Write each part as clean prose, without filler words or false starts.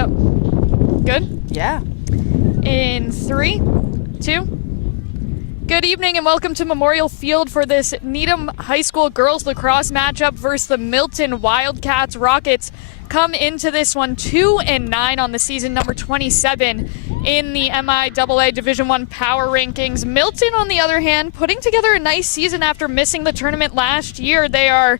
Yep. Good? Yeah. In 3, 2. Good evening and welcome to Memorial Field for this Needham High School girls lacrosse matchup versus the Milton Wildcats. Rockets come into this one 2-9 on the season, number 27 in the MIAA Division I power rankings. Milton, on the other hand, putting together a nice season after missing the tournament last year. They are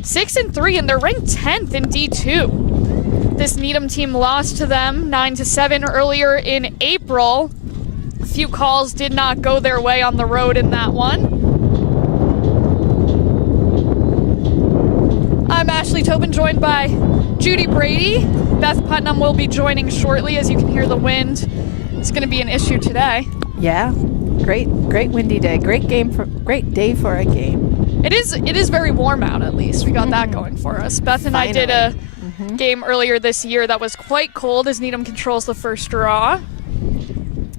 6-3 and they're ranked 10th in D2. This Needham team lost to them 9-7 earlier in April. A few calls did not go their way on the road in that one. I'm Ashley Tobin, joined by Judy Brady. Beth Putnam will be joining shortly. As you can hear, the wind is going to be an issue today. Yeah, great windy day. Great day for a game. It is very warm out, at least. We got that going for us. Beth and I did a game earlier this year that was quite cold as Needham controls the first draw.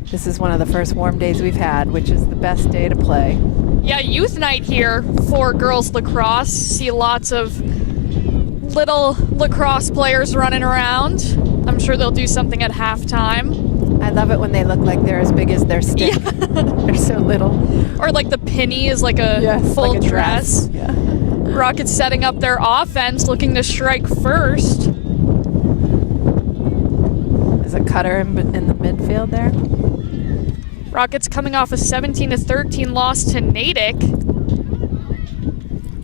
This is one of the first warm days we've had, which is the best day to play. Yeah, youth night here for girls lacrosse. See lots of little lacrosse players running around. I'm sure they'll do something at halftime. I love it when they look like they're as big as their stick. Yeah. They're so little. Or like the penny is like a full like a dress. Yeah. Rockets setting up their offense, looking to strike first. There's a cutter in the midfield there. Rockets coming off a 17-13 loss to Natick.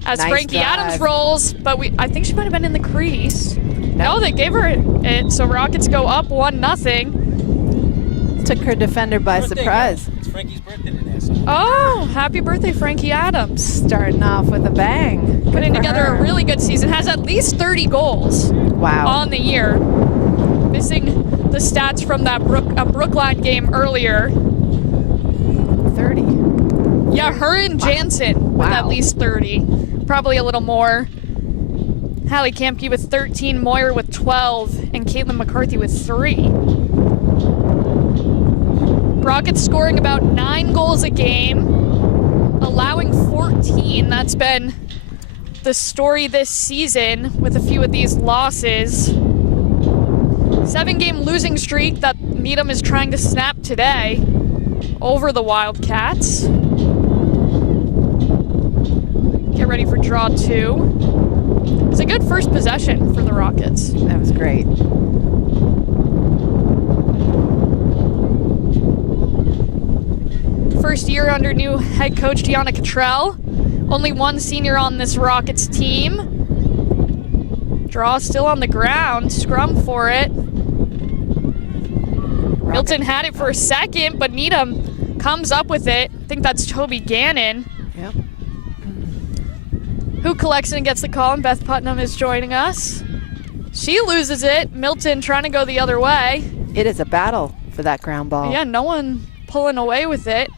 As nice Frankie drive. Adams rolls, but I think she might have been in the crease. No, they gave her it, so Rockets go up 1-0. Took her defender by surprise. It's Frankie's birthday today. Oh, happy birthday, Frankie Adams. Starting off with a bang. Putting together a really good season. Has at least 30 goals on the year. Missing the stats from that Brookline game earlier. 30. Yeah, her and Jansen with at least 30. Probably a little more. Hallie Kampke with 13, Moyer with 12, and Caitlin McCarthy with 3. Rockets scoring about 9 goals a game, allowing 14. That's been the story this season with a few of these losses. 7-game losing streak that Needham is trying to snap today over the Wildcats. Get ready for draw 2. It's a good first possession for the Rockets. That was great. First year under new head coach Deanna Cottrell. Only one senior on this Rockets team. Draw still on the ground. Scrum for it. Milton had it for a second, but Needham comes up with it. I think that's Toby Gannon. Yep. Who collects it and gets the call, and Beth Putnam is joining us. She loses it. Milton trying to go the other way. It is a battle for that ground ball. Yeah, no one pulling away with it.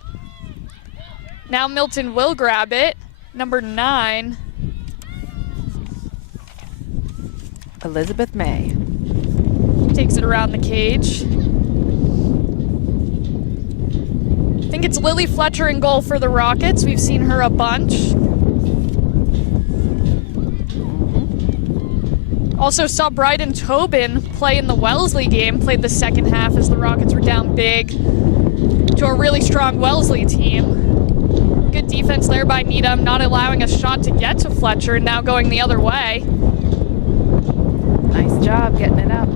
Now Milton will grab it. Number 9. Elizabeth May. Takes it around the cage. I think it's Lily Fletcher in goal for the Rockets. We've seen her a bunch. Also saw Bryden Tobin play in the Wellesley game. Played the second half as the Rockets were down big to a really strong Wellesley team. Good defense there by Needham, not allowing a shot to get to Fletcher, and now going the other way. Nice job getting it up.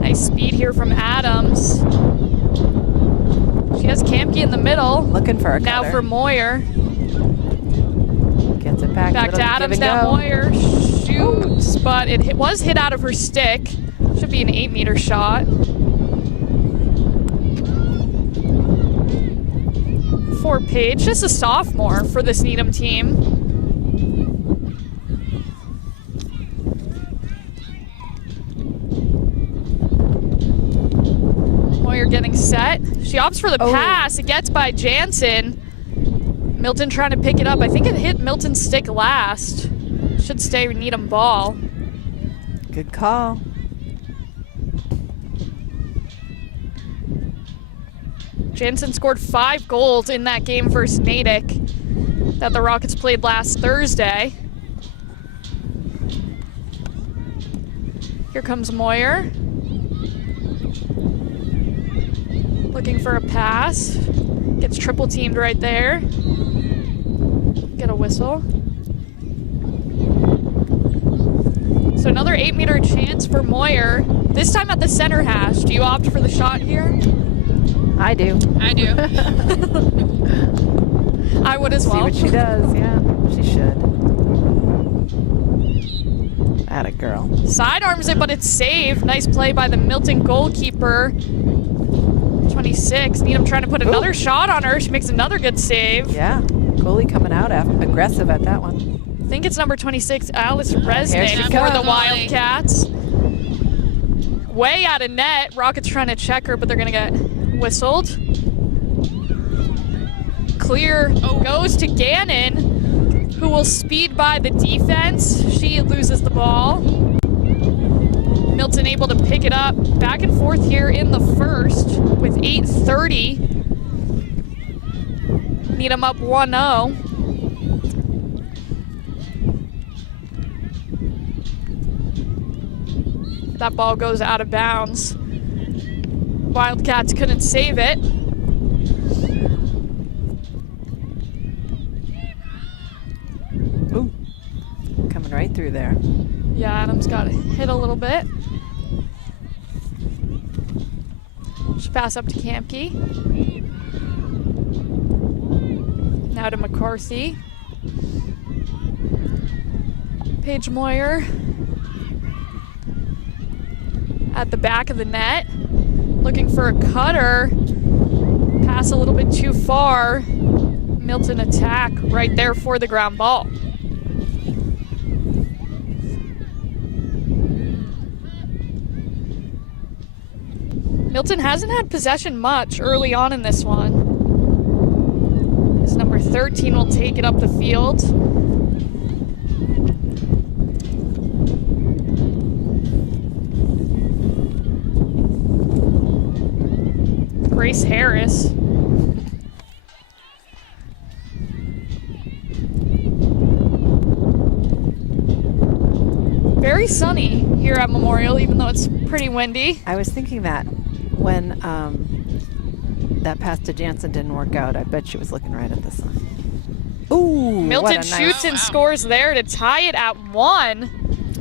Nice speed here from Adams. She has Kampke in the middle. Looking for a cutter. Now for Moyer. Gets it back to Adams, now Moyer shoots, but it was hit out of her stick. Should be an 8-meter shot. For Page, just a sophomore for this Needham team. Moyer getting set. She opts for the pass. It gets by Jansen. Milton trying to pick it up. I think it hit Milton's stick last. Should stay Needham ball. Good call. Jansen scored 5 goals in that game versus Natick that the Rockets played last Thursday. Here comes Moyer. Looking for a pass. Gets triple teamed right there. Get a whistle. So another 8-meter chance for Moyer. This time at the center hash. Do you opt for the shot here? I do. I do. I would as well. See what she does, yeah. She should. Atta girl. Sidearms it, but it's saved. Nice play by the Milton goalkeeper. 26. Needham trying to put another shot on her. She makes another good save. Yeah. Goalie coming out aggressive at that one. I think it's number 26, Alice Resnick she for comes. the Wildcats. Way out of net. Rockets trying to check her, but they're going to get whistled. Clear goes to Gannon, who will speed by the defense. She loses the ball. Milton able to pick it up. Back and forth here in the first with 8:30. Needham up 1-0. That ball goes out of bounds. Wildcats couldn't save it. Ooh. Coming right through there. Yeah, Adams got hit a little bit. Should pass up to Kamke. Now to McCarthy. Paige Moyer at the back of the net. Looking for a cutter. Pass a little bit too far. Milton attack right there for the ground ball. Milton hasn't had possession much early on in this one. As number 13 will take it up the field. Grace Harris. Very sunny here at Memorial, even though it's pretty windy. I was thinking that when that pass to Jansen didn't work out, I bet she was looking right at the sun. Ooh, Milton what a shoots and scores there to tie it at 1.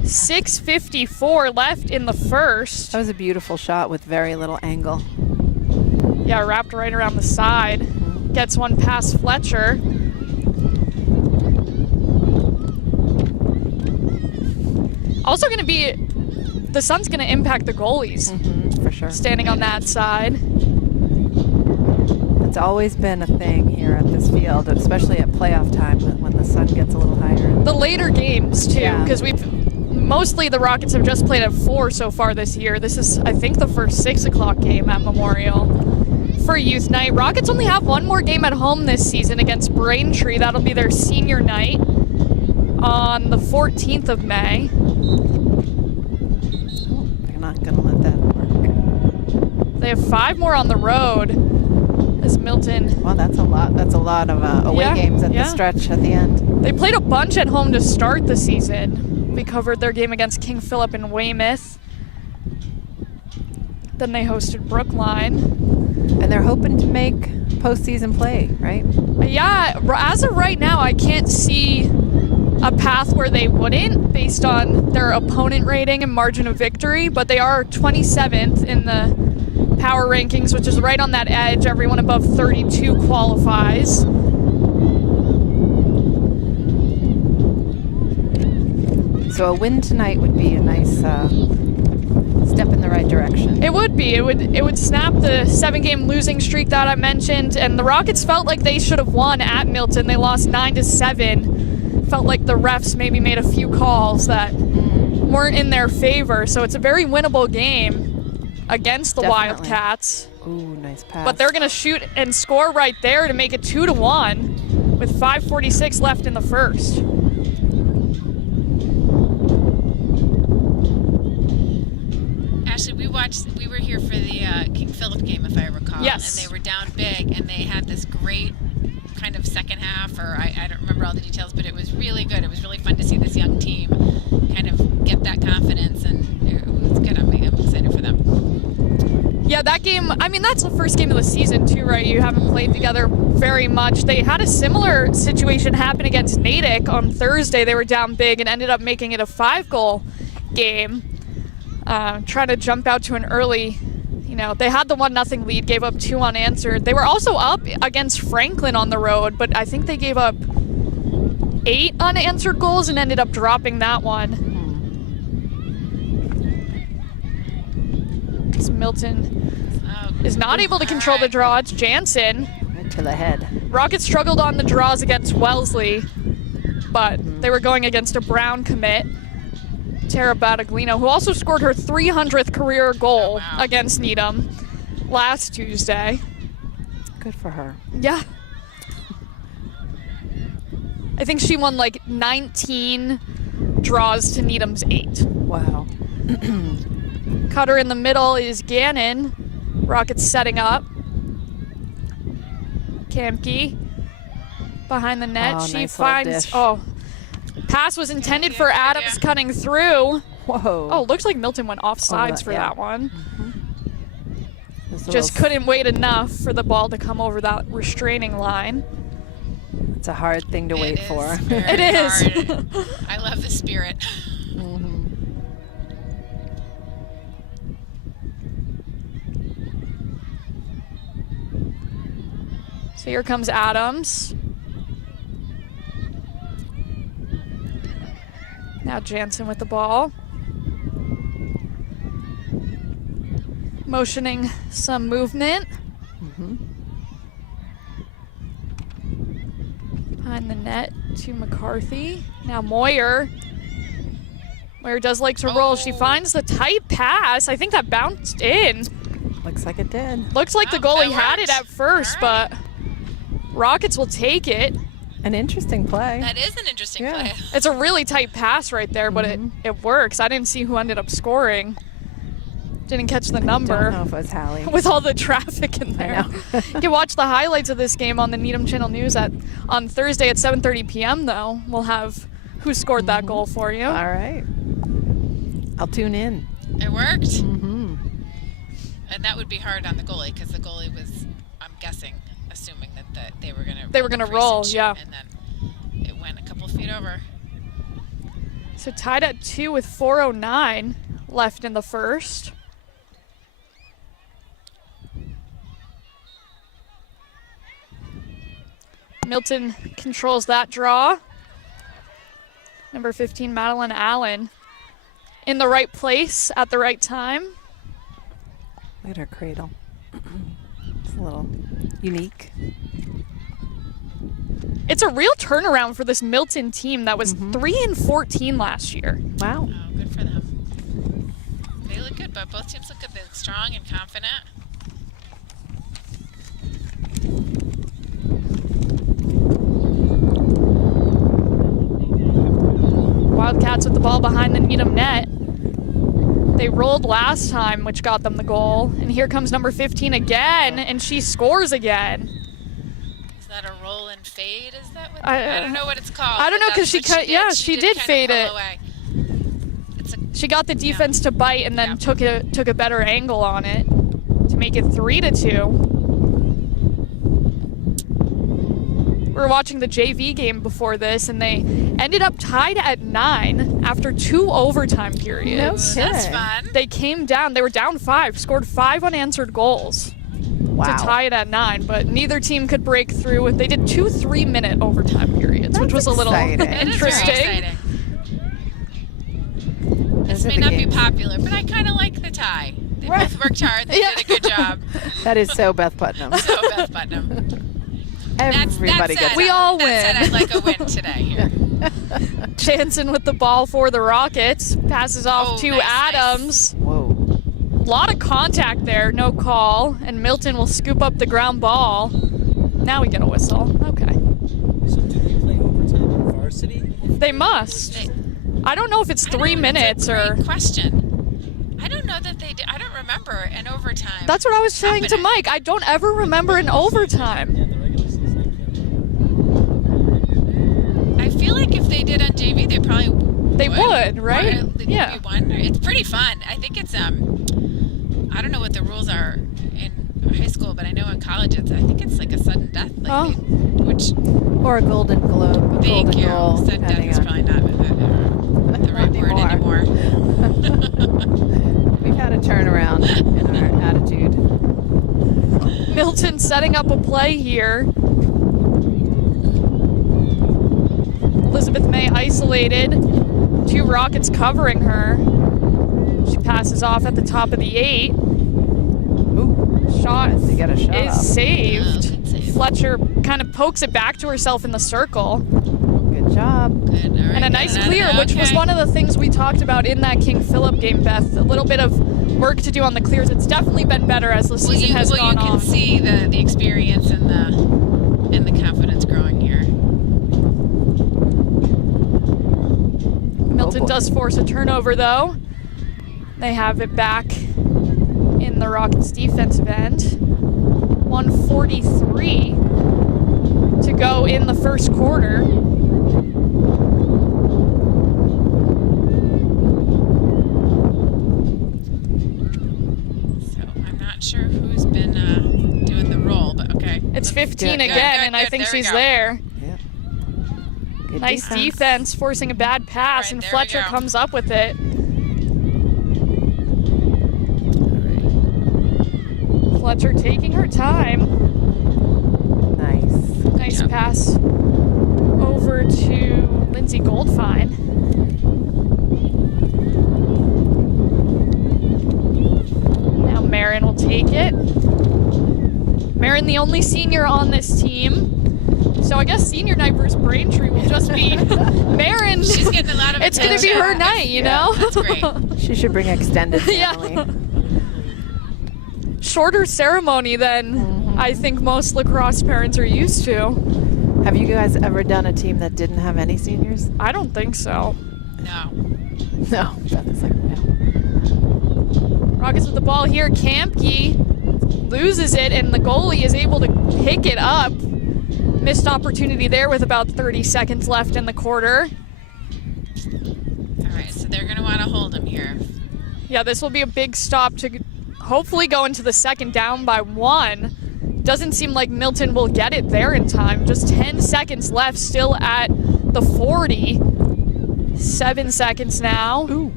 6:54 left in the first. That was a beautiful shot with very little angle. Yeah, wrapped right around the side. Gets one past Fletcher. Also going to be, the sun's going to impact the goalies. For sure. Standing on that side. It's always been a thing here at this field, especially at playoff time when the sun gets a little higher. The later games too, because mostly the Rockets have just played at 4 so far this year. This is, I think, the first 6 o'clock game at Memorial for youth night. Rockets only have one more game at home this season against Braintree. That'll be their senior night on the 14th of May. They're not going to let that work. They have 5 more on the road as Milton. Well, that's a lot. That's a lot of away games at the stretch at the end. They played a bunch at home to start the season. We covered their game against King Philip and Weymouth. Then they hosted Brookline. And they're hoping to make postseason play, right? Yeah, as of right now, I can't see a path where they wouldn't based on their opponent rating and margin of victory, but they are 27th in the power rankings, which is right on that edge. Everyone above 32 qualifies. So a win tonight would be a nice step in the right direction. It would be. It would snap the 7-game losing streak that I mentioned, and the Rockets felt like they should have won at Milton. They lost 9-7. Felt like the refs maybe made a few calls that weren't in their favor. So it's a very winnable game against the Wildcats. Ooh, nice pass. But they're going to shoot and score right there to make it 2-1 with 5:46 left in the first. Ashley, we were here for the King Philip game, if I recall. Yes. And they were down big, and they had this great kind of second half, or I don't remember all the details, but it was really good. It was really fun to see this young team kind of get that confidence, and it was game, I mean, that's the first game of the season too, right? You haven't played together very much. They had a similar situation happen against Natick on Thursday. They were down big and ended up making it a 5-goal game. Trying to jump out to an early, they had the 1-0 lead, gave up 2 unanswered. They were also up against Franklin on the road, but I think they gave up 8 unanswered goals and ended up dropping that one. Milton is not able to control the draw. It's Jansen. Right to the head. Rockets struggled on the draws against Wellesley, but they were going against a Brown commit, Tara Battaglino, who also scored her 300th career goal against Needham last Tuesday. Good for her. Yeah. I think she won like 19 draws to Needham's 8. Wow. Cutter in the middle is Gannon. Rockets setting up. Kamke behind the net. Oh, she nice finds. dish. Oh, pass was intended for Adams, cutting through. Whoa. Oh, looks like Milton went off sides for that one. Mm-hmm. Just couldn't wait enough for the ball to come over that restraining line. It's a hard thing to wait for. It is. Hard. I love the spirit. Mm-hmm. So here comes Adams. Now Jansen with the ball. Motioning some movement. Mm-hmm. Behind the net to McCarthy. Now Moyer. Moyer does like to roll. She finds the tight pass. I think that bounced in. Looks like it did. Looks like the goalie had it at first, but Rockets will take it. An interesting play. That is an interesting play. It's a really tight pass right there, but it works. I didn't see who ended up scoring. Didn't catch the number. I don't know if it was Hallie. With all the traffic in there. You can watch the highlights of this game on the Needham Channel News on Thursday at 7:30 p.m. though. We'll have who scored that goal for you. All right. I'll tune in. It worked. Mm-hmm. And that would be hard on the goalie because the goalie was, I'm guessing, assuming that they were going to roll, yeah. And then it went a couple feet over. So tied at 2 with 4:09 left in the first. Milton controls that draw. Number 15, Madeline Allen, in the right place at the right time. Look at her cradle. It's a little unique. It's a real turnaround for this Milton team that was 3-14 last year. Wow. Oh, good for them. They look good, but both teams look good. They look strong and confident. Wildcats with the ball behind the Needham net. They rolled last time, which got them the goal. And here comes number 15 again, and she scores again. Is that a roll and fade? Is that what I don't know what it's called. I don't know because she cut. She did fade it. Away. She got the defense to bite and then took a better angle on it to make it 3-2. We were watching the JV game before this, and they ended up tied at 9 after 2 overtime periods. No That's kidding. fun. They came down. They were down 5, scored 5 unanswered goals to tie it at 9, but neither team could break through. They did 2 3-minute overtime periods, which was a little exciting. interesting. It is very exciting. This may not be popular, but I kind of like the tie. They both worked hard. They did a good job. That is so Beth Putnam. So Beth Putnam. Everybody gets We all win. That said, I'd like a win today here. Jansen with the ball for the Rockets. Passes off to Adams. Whoa. A lot of contact there, no call. And Milton will scoop up the ground ball. Now we get a whistle. Okay. So do they play overtime in varsity? They must. I don't know if it's 3 minutes That's a or... great question. I don't know that they did. I don't remember an overtime. That's what I was saying to Mike. I don't ever remember an overtime. Yeah, the regular season. I feel like if they did on JV, they probably would, right? Yeah. It's pretty fun. I think it's I don't know what the rules are in high school, but I know in college I think it's like a sudden death. Like or a Golden Globe. Thank you. Goal, sudden death is probably not the right word anymore. We've had a turnaround in our attitude. Milton setting up a play here. Elizabeth May isolated. 2 Rockets covering her. She passes off at the top of the 8. Ooh, shot to get a shot is up. saved. Oh, save. Fletcher kind of pokes it back to herself in the circle. Good job. Good. All right, And a nice clear, which was one of the things we talked about in that King Philip game, Beth. A little bit of work to do on the clears. It's definitely been better as the season has gone on. You can see the experience and the confidence growing here. Milton does force a turnover, though. They have it back in the Rockets' defensive end. 1:43 to go in the first quarter. So I'm not sure who's been doing the roll, but okay. It's 15 Good, again, good, and I good. think There we she's go. there. Yeah. Good Nice defense, forcing a bad pass, All right, and there we Fletcher go. comes up with it. Fletcher taking her time. Nice. Nice job. pass over to Lindsay Goldfine. Now Marin will take it. Marin, the only senior on this team. So I guess senior night versus Braintree will just be Marin. She's getting a lot of It's going to be attention. her night, you know? That's great. She should bring extended family. Yeah. Shorter ceremony than I think most lacrosse parents are used to. Have you guys ever done a team that didn't have any seniors? I don't think so. No. No. It's like, no. Rockets with the ball here. Kampke loses it, and the goalie is able to pick it up. Missed opportunity there with about 30 seconds left in the quarter. All right, so they're going to want to hold him here. Yeah, this will be a big stop to hopefully go into the second down by 1. Doesn't seem like Milton will get it there in time. Just 10 seconds left, still at the 40. 7 seconds now. Ooh.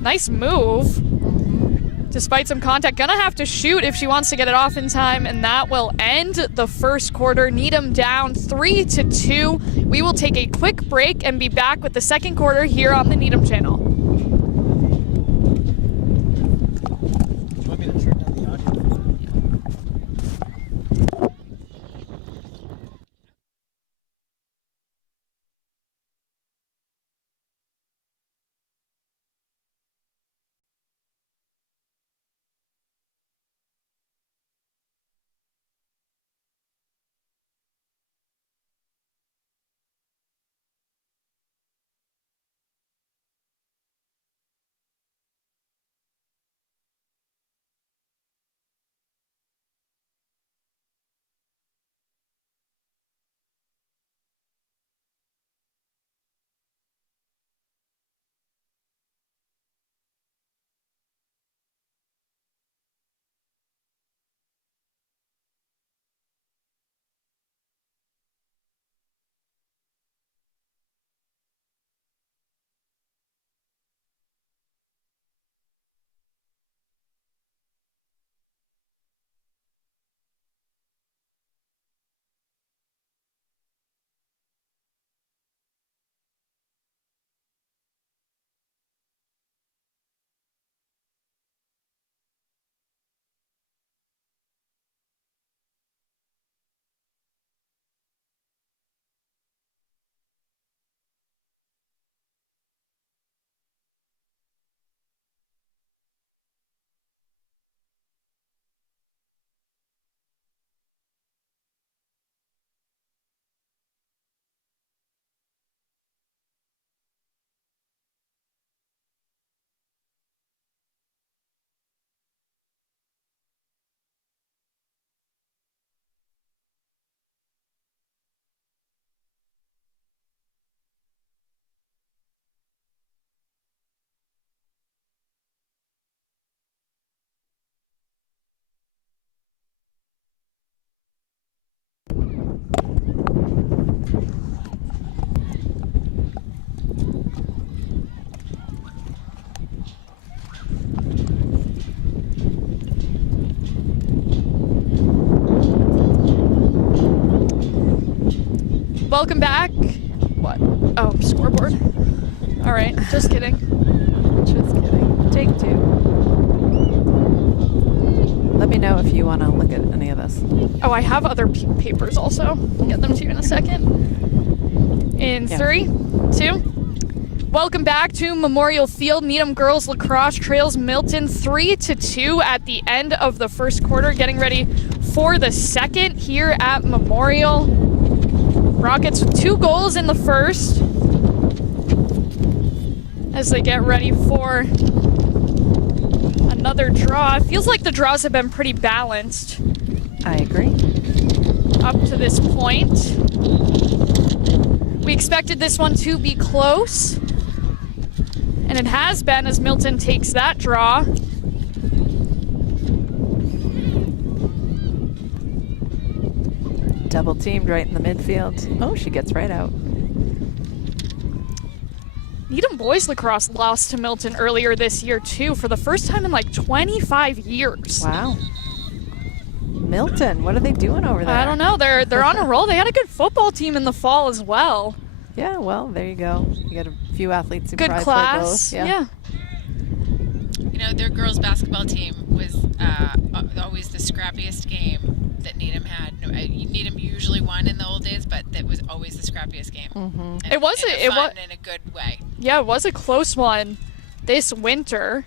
Nice move. Despite some contact, gonna have to shoot if she wants to get it off in time, and that will end the first quarter. Needham down 3-2. We will take a quick break and be back with the second quarter here on the Needham channel. welcome back. What? Oh, scoreboard. All right, just kidding. Just kidding. Take 2. Let me know if you want to look at any of this. Oh, I have other papers also. I'll get them to you in a second. In 3, 2. Welcome back to Memorial Field. Needham girls lacrosse trails Milton 3-2 at the end of the first quarter. Getting ready for the second here at Memorial. Rockets with 2 goals in the first as they get ready for another draw. It feels like the draws have been pretty balanced. I agree. Up to this point. We expected this one to be close, and it has been as Milton takes that draw. Double teamed right in the midfield. Oh, she gets right out. Needham boys lacrosse lost to Milton earlier this year too, for the first time in like 25 years. Wow. Milton, what are they doing over there? I don't know. They're on a roll. They had a good football team in the fall as well. Yeah, well, there you go. You got a few athletes who good probably class. play both. Yeah. You know, their girls basketball team was always the scrappiest game that Needham had. Needham usually won in the old days, but that was always the scrappiest game. Mm-hmm. It was in a good way. Yeah, it was a close one this winter.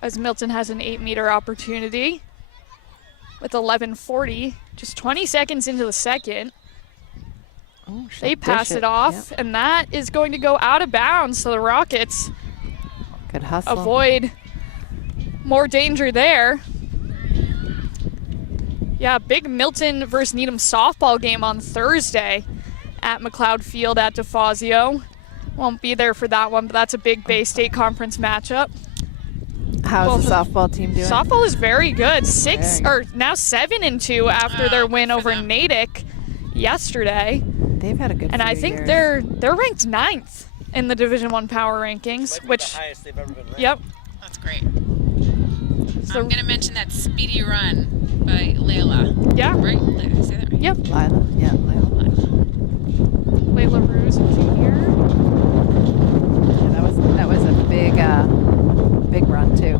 As Milton has an 8-meter opportunity with 11:40, just 20 seconds into the second. Oh, they pass it off, yep. And that is going to go out of bounds, so the Rockets good hustle. Avoid more danger there. Yeah, big Milton versus Needham softball game on Thursday at McLeod Field at DeFazio. Won't be there for that one, but that's a big Bay State Conference matchup. How's the softball team doing? Softball is very good. Now 7-2 after their win over Natick yesterday. They've had a good. And I think years. they're ranked 9th in the Division I power rankings, which the highest they've ever been ranked. Yep. That's great. So I'm gonna mention that speedy run by Layla. Yeah. Right? Did I say that right? Yep. Lila. Yeah, Layla. Layla Ruse Jr. Yeah, that was a big run too.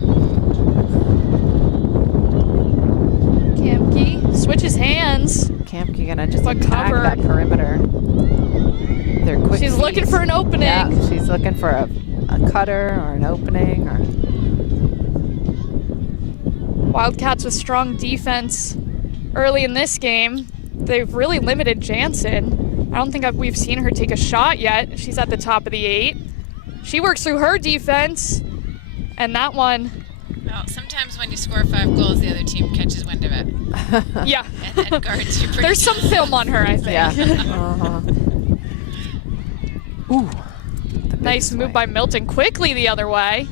Kamke switches hands. Kamke gonna just But attack cover. that perimeter. They're quick. She's looking for an opening. Yeah, she's looking for a cutter or an opening or. Wildcats with strong defense early in this game. They've really limited Jansen. I don't think we've seen her take a shot yet. She's at the top of the 8. She works through her defense, and that one. Well, sometimes when you score 5 goals, the other team catches wind of it. Yeah. And guards you pretty There's some film on her, I think. Yeah. Uh-huh. Ooh. Nice move by Milton. Quickly the other way.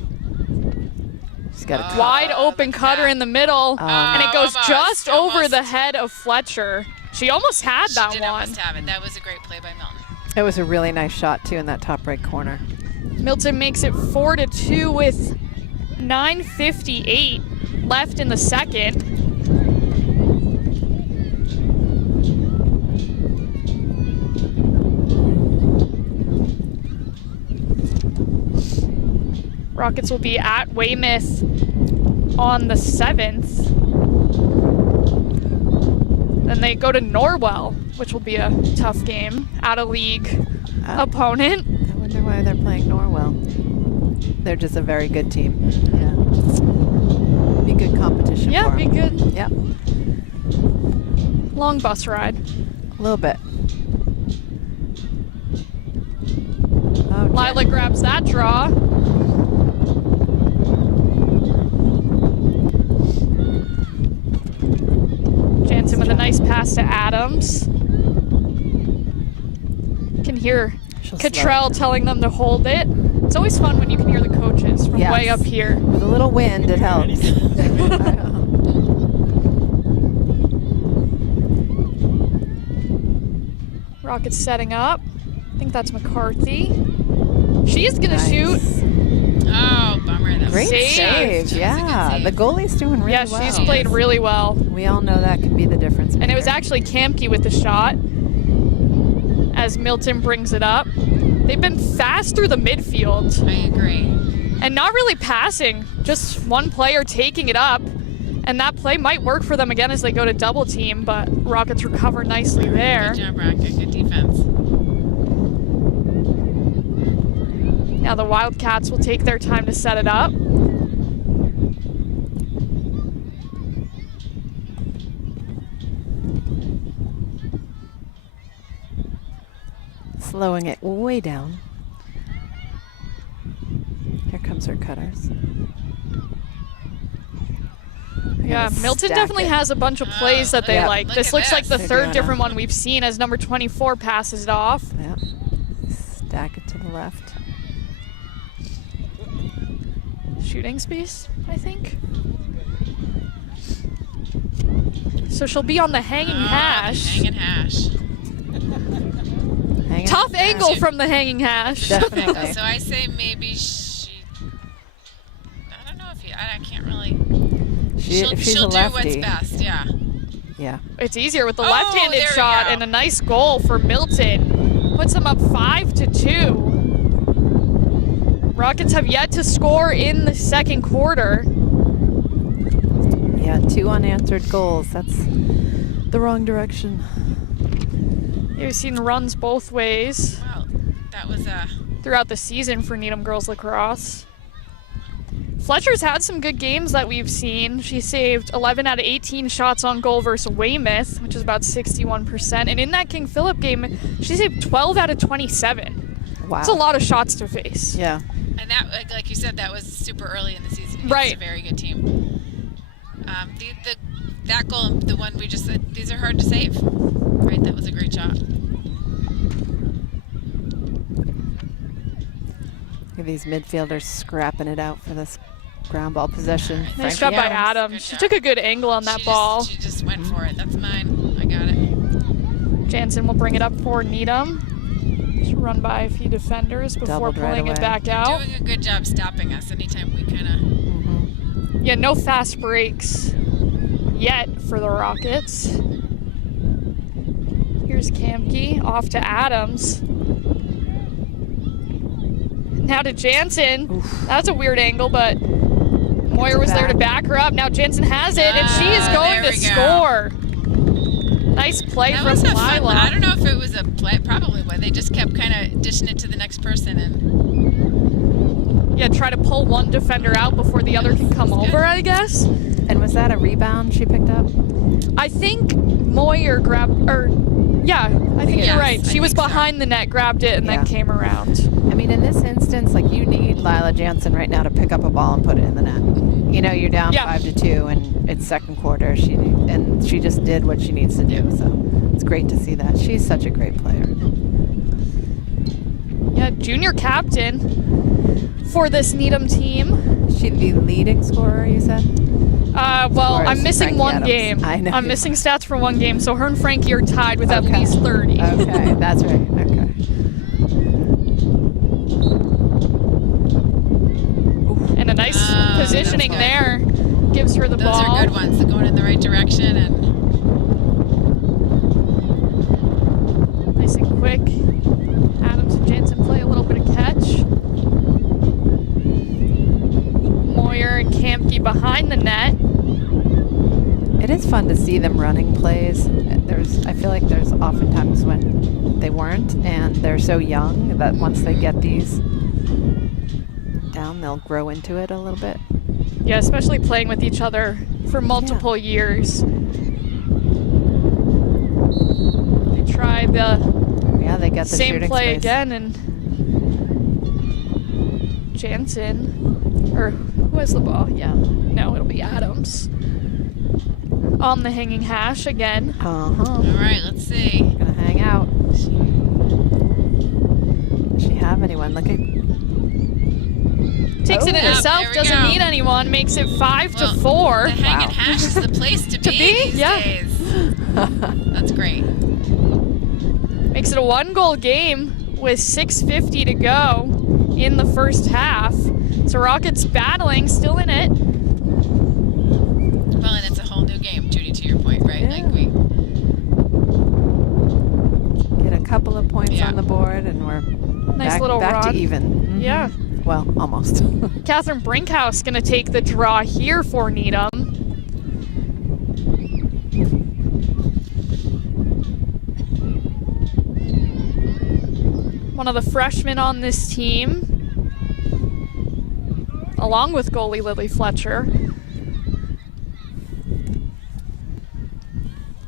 She's got a wide open cutter in the middle, and it goes just over the head of Fletcher. She almost had that she did one. Almost have it. That was a great play by Milton. It was a really nice shot too in that top right corner. Milton makes it 4-2 with 9:58 left in the second. Rockets will be at Weymouth on the 7th. Then they go to Norwell, which will be a tough game. Out-of-league opponent. I wonder why they're playing Norwell. They're just a very good team. Yeah. Be good competition Yeah, for be them. good. Yep. Long bus ride. A little bit. Oh, Lila grabs that draw. Jansen with a nice pass to Adams. Can hear Cottrell telling them to hold it. It's always fun when you can hear the coaches from way up here. With a little wind, it helps. Rockets setting up. I think that's McCarthy. She's gonna shoot. Oh, bummer. over. That Great was save. Yeah, the goalie's doing really well. Yeah, she's played really well. We all know that can be the difference maker. And it was actually Kamke with the shot as Milton brings it up. They've been fast through the midfield. I agree. And not really passing, just one player taking it up. And that play might work for them again as they go to double team, but Rockets recover nicely there. Good job, Rocket. Good defense. Now the Wildcats will take their time to set it up. Slowing it way down. Here comes her cutters. Yeah, Milton definitely has a bunch of plays that they like. This looks like the third different one we've seen as number 24 passes it off. Yeah. Stack it to the left. Shooting space, I think. So she'll be on the hanging hash. Hanging hash. Tough angle from the hanging hash. Definitely. So I say maybe she. I don't know if you. I can't really. She'll do what's best. Yeah. Yeah. It's easier with the left-handed there we shot go. and a nice goal for Milton. Puts them up 5-2. Rockets have yet to score in the second quarter. Yeah, 2 unanswered goals. That's the wrong direction. You've seen runs both ways Wow, that was throughout the season for Needham girls lacrosse. Fletcher's had some good games that we've seen. She saved 11 out of 18 shots on goal versus Weymouth, which is about 61%. And in that King Philip game, she saved 12 out of 27. Wow. That's a lot of shots to face. Yeah. and that, like you said, that was super early in the season. Right. It's a very good team. That goal, the one we just said, these are hard to save. Right, that was a great shot. Look at these midfielders scrapping it out for this ground ball possession. Nice job by Adams. She took a good angle on that ball. She just went for it. That's mine. I got it. Jansen will bring it up for Needham. She'll run by a few defenders before pulling it back out. Doing a good job stopping us anytime we kind of... Yeah, no fast breaks yet for the Rockets. Here's Kamke off to Adams. Now to Jansen. Oof. That's a weird angle, but Moyer was there to back her up. Now Jansen has it, and she is going to score. Nice play from Lila. I don't know if it was a play, probably, but they just kept kind of dishing it to the next person. And yeah, try to pull one defender out before the other can come over, I guess. And was that a rebound she picked up? I think Moyer grabbed, I think you're right. She was behind the net, grabbed it, and then came around. I mean, in this instance, like, you need Lila Jansen right now to pick up a ball and put it in the net. You know, you're down 5-2, and it's second quarter. She just did what she needs to do. So it's great to see that. She's such a great player. Yeah, junior captain for this Needham team. Is she the leading scorer, you said? Well, I'm missing Frankie one Adams? game. I know. I'm missing stats for one game, so her and Frankie are tied with at least 30. Okay, that's right. Okay. And a nice positioning there gives her the ball. those are good ones. They're going in the right direction. And nice and quick. Adams and Jansen play a little bit of catch. Moyer and Kamke behind the net. It is fun to see them running plays. I feel like there's oftentimes when they weren't, and they're so young that once they get these down, they'll grow into it a little bit. Yeah, especially playing with each other for multiple years. They try they got the same shooting play space again, and Jansen, or who has the ball? Yeah, no, it'll be Adams. On the hanging hash again. all right, let's see. Gonna hang out. Does she have anyone? Look at. Takes it in Yep, herself, there we doesn't go. need anyone, makes it 5-4. The hanging hash is the place to be these days. That's great. Makes it a 1-goal game with 6:50 to go in the first half. So Rockets battling, still in it. Well, and it's a whole new game, Judy, to your point, right? Yeah. Like we Get a couple of points Yeah. on the board, and we're Nice back, little back run. to even. Mhm. Yeah. Well, almost. Catherine Brinkhouse going to take the draw here for Needham. One of the freshmen on this team, along with goalie Lily Fletcher.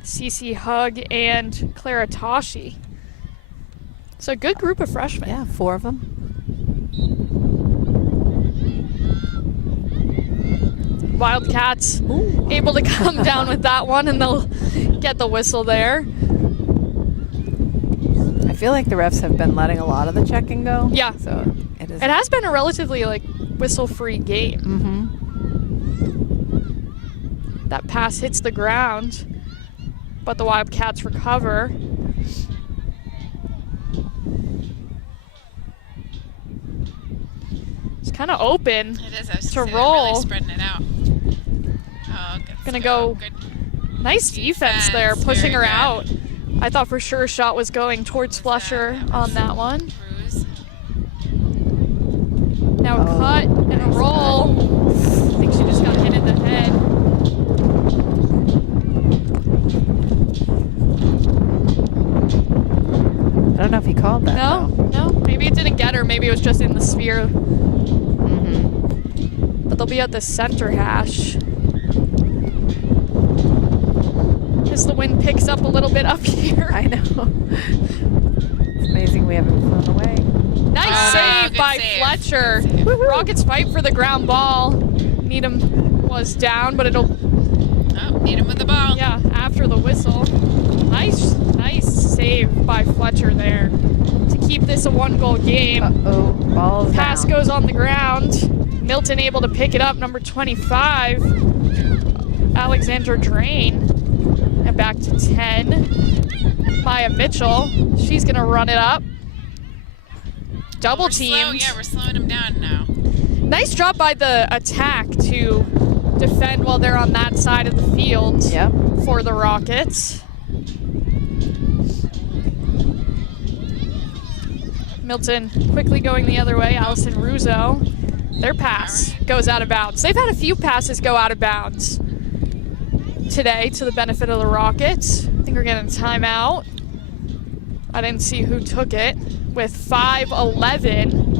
Cece Hug and Clara Toshi. So a good group of freshmen. Yeah, 4 of them. Wildcats Ooh. able to come down with that one, and they'll get the whistle there. I feel like the refs have been letting a lot of the checking go. Yeah. So it is. It has been a relatively whistle-free game. Mm-hmm. That pass hits the ground, but the Wildcats recover. It's kind of open. it is. I was To gonna say, they're roll. really spreading it out. Oh, good. Gonna go- Good. Nice defense there, Defense, pushing very her good. out. I thought for sure a shot was going towards Fletcher on that one. Cruz. Now Oh, cut and a nice roll. I think she just got hit in the head. I don't know if he called that. No, no, maybe it didn't get her. Maybe it was just in the sphere. Mm-hmm. But they'll be at the center hash. As the wind picks up a little bit up here. I know. It's amazing we haven't flown away. Nice Oh, save good by save. Fletcher. Good save. Rockets fight for the ground ball. Needham was down, but it'll, Oh, Needham with the ball. yeah, after the whistle. Nice save by Fletcher there to keep this a 1-goal game. Uh-oh, ball's Pass down. goes on the ground. Milton able to pick it up, number 25. Alexandra Drain. And back to 10. Maya Mitchell. She's going to run it up. Double We're slow. teamed. Yeah, we're slowing him down now. Nice job by the attack to defend while they're on that side of the field Yep. for the Rockets. Milton quickly going the other way. Allison Russo. Their pass goes out of bounds. They've had a few passes go out of bounds today to the benefit of the Rockets. I think we're getting a timeout. I didn't see who took it with 5:11.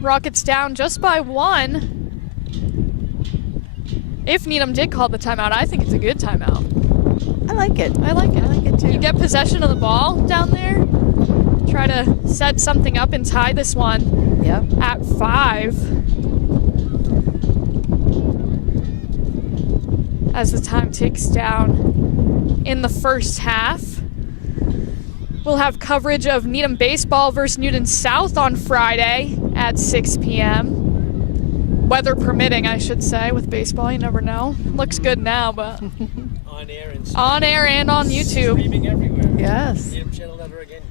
Rockets down just by 1. If Needham did call the timeout, I think it's a good timeout. I like it. I like it. I like it too. You get possession of the ball down there, try to set something up and tie this one Yep. at 5. As the time ticks down in the first half. We'll have coverage of Needham baseball versus Newton South on Friday at 6 p.m. Weather permitting, I should say, with baseball. You never know. Looks good now, but On air and on air and on YouTube. streaming everywhere. Yes. Needham Channel Never Again.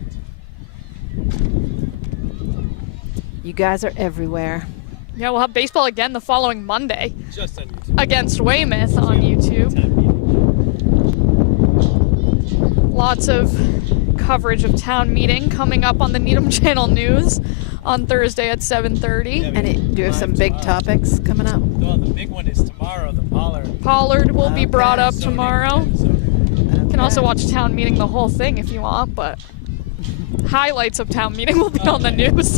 You guys are everywhere. Yeah, we'll have baseball again the following Monday Just on YouTube. against Weymouth on YouTube. Lots of coverage of town meeting coming up on the Needham Channel News on Thursday at 7:30. Yeah, And do you have some big topics coming up? No, the big one is tomorrow, the Pollard. Pollard will be brought up zoning, tomorrow. zoning. You can also watch town meeting the whole thing if you want, but highlights of town meeting will be on the news.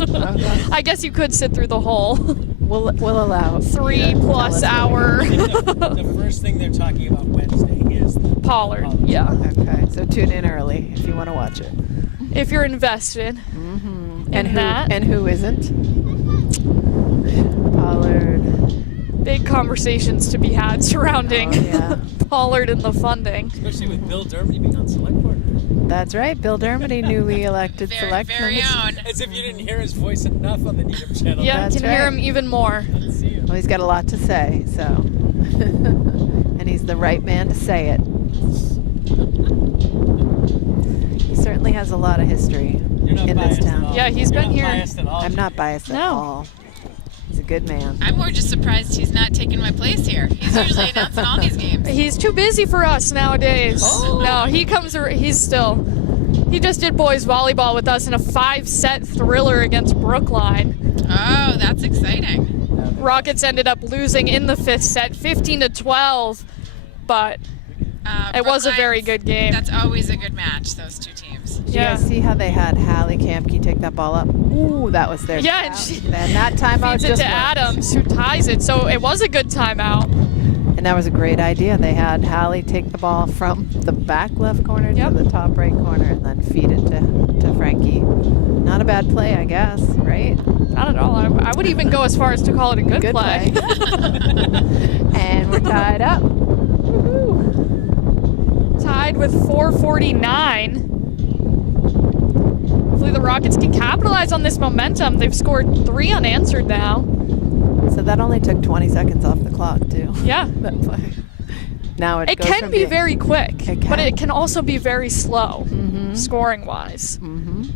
I guess you could sit through the whole We'll allow 3+ hour I think the first thing they're talking about Wednesday is the Pollard. Yeah, Okay, so tune in early if you want to watch it. if you're invested. Mm-hmm. In that. And who isn't? Pollard. Big conversations to be had surrounding Oh, yeah. Pollard and the funding. Especially with Bill Dermody being on select board. That's right, Bill Dermody, newly elected Very selectman. own. As if you didn't hear his voice enough on the Needham Channel. Yeah, That's can hear right. him even more. Let's see. Well, he's got a lot to say, so. And he's the right man to say it. He certainly has a lot of history You're not in this biased at town. all. Yeah, he's You're been not here. biased at all. I'm not biased at No. all. He's a good man. I'm more just surprised he's not taking my place here. He's usually announcing all these games. He's too busy for us nowadays. Oh. No, he just did boys volleyball with us in a 5-set thriller against Brookline. Oh, that's exciting. Rockets ended up losing in the 5th set, 15-12, but it was a very good game. That's always a good match, those two teams. Did you guys see how they had Hallie Kampke take that ball up? Ooh, that was their Yeah, and timeout. And that timeout feeds it just to worked. Adams, who ties it, so it was a good timeout. And that was a great idea. They had Hallie take the ball from the back left corner Yep. to the top right corner and then feed it to Frankie. Not a bad play, I guess, right? Not at all. I would even go as far as to call it a good play. And we're tied up. Woo-hoo. Tied with 4:49. Hopefully the Rockets can capitalize on this momentum. They've scored 3 unanswered now. So that only took 20 seconds off the clock, too. Yeah. That play. Now It goes can from be being- very quick, It can. but it can also be very slow, Mhm. scoring-wise. Mhm.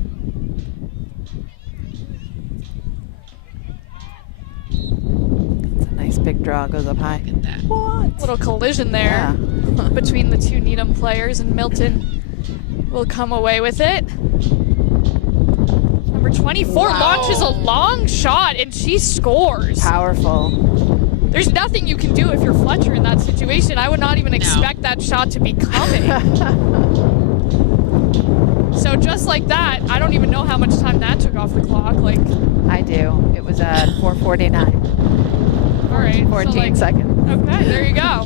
It's a nice big draw, goes up high. Look at that. What? Little collision there Yeah. between the two Needham players, and Milton will come away with it. Number 24 Wow. launches a long shot, and she scores. Powerful. There's nothing you can do if you're Fletcher in that situation. I would not even No. expect that shot to be coming. So just like that, I don't even know how much time that took off the clock. Like, I do. It was at 4:49. all right, 14 so like, seconds. okay, there you go.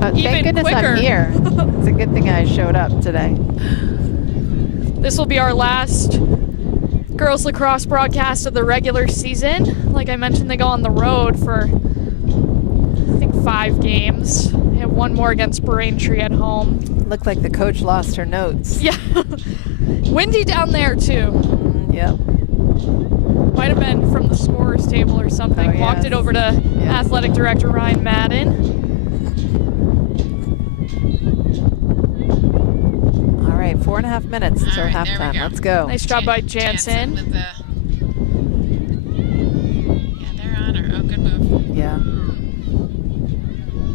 Thank even goodness quicker. I'm here. It's a good thing I showed up today. This will be our last girls lacrosse broadcast of the regular season. Like I mentioned, they go on the road for, I think, 5 games. They have 1 more against Braintree at home. Looked like the coach lost her notes. Yeah. Windy down there, too. Yep. Might have been from the scorer's table or something. Oh, Walked yes. it over to Yeah. athletic director Ryan Madden. All right, 4.5 minutes until All right, there we halftime. go. Let's go. Nice job by Jansen. with the... Yeah, they're on her. Oh, good move. Yeah.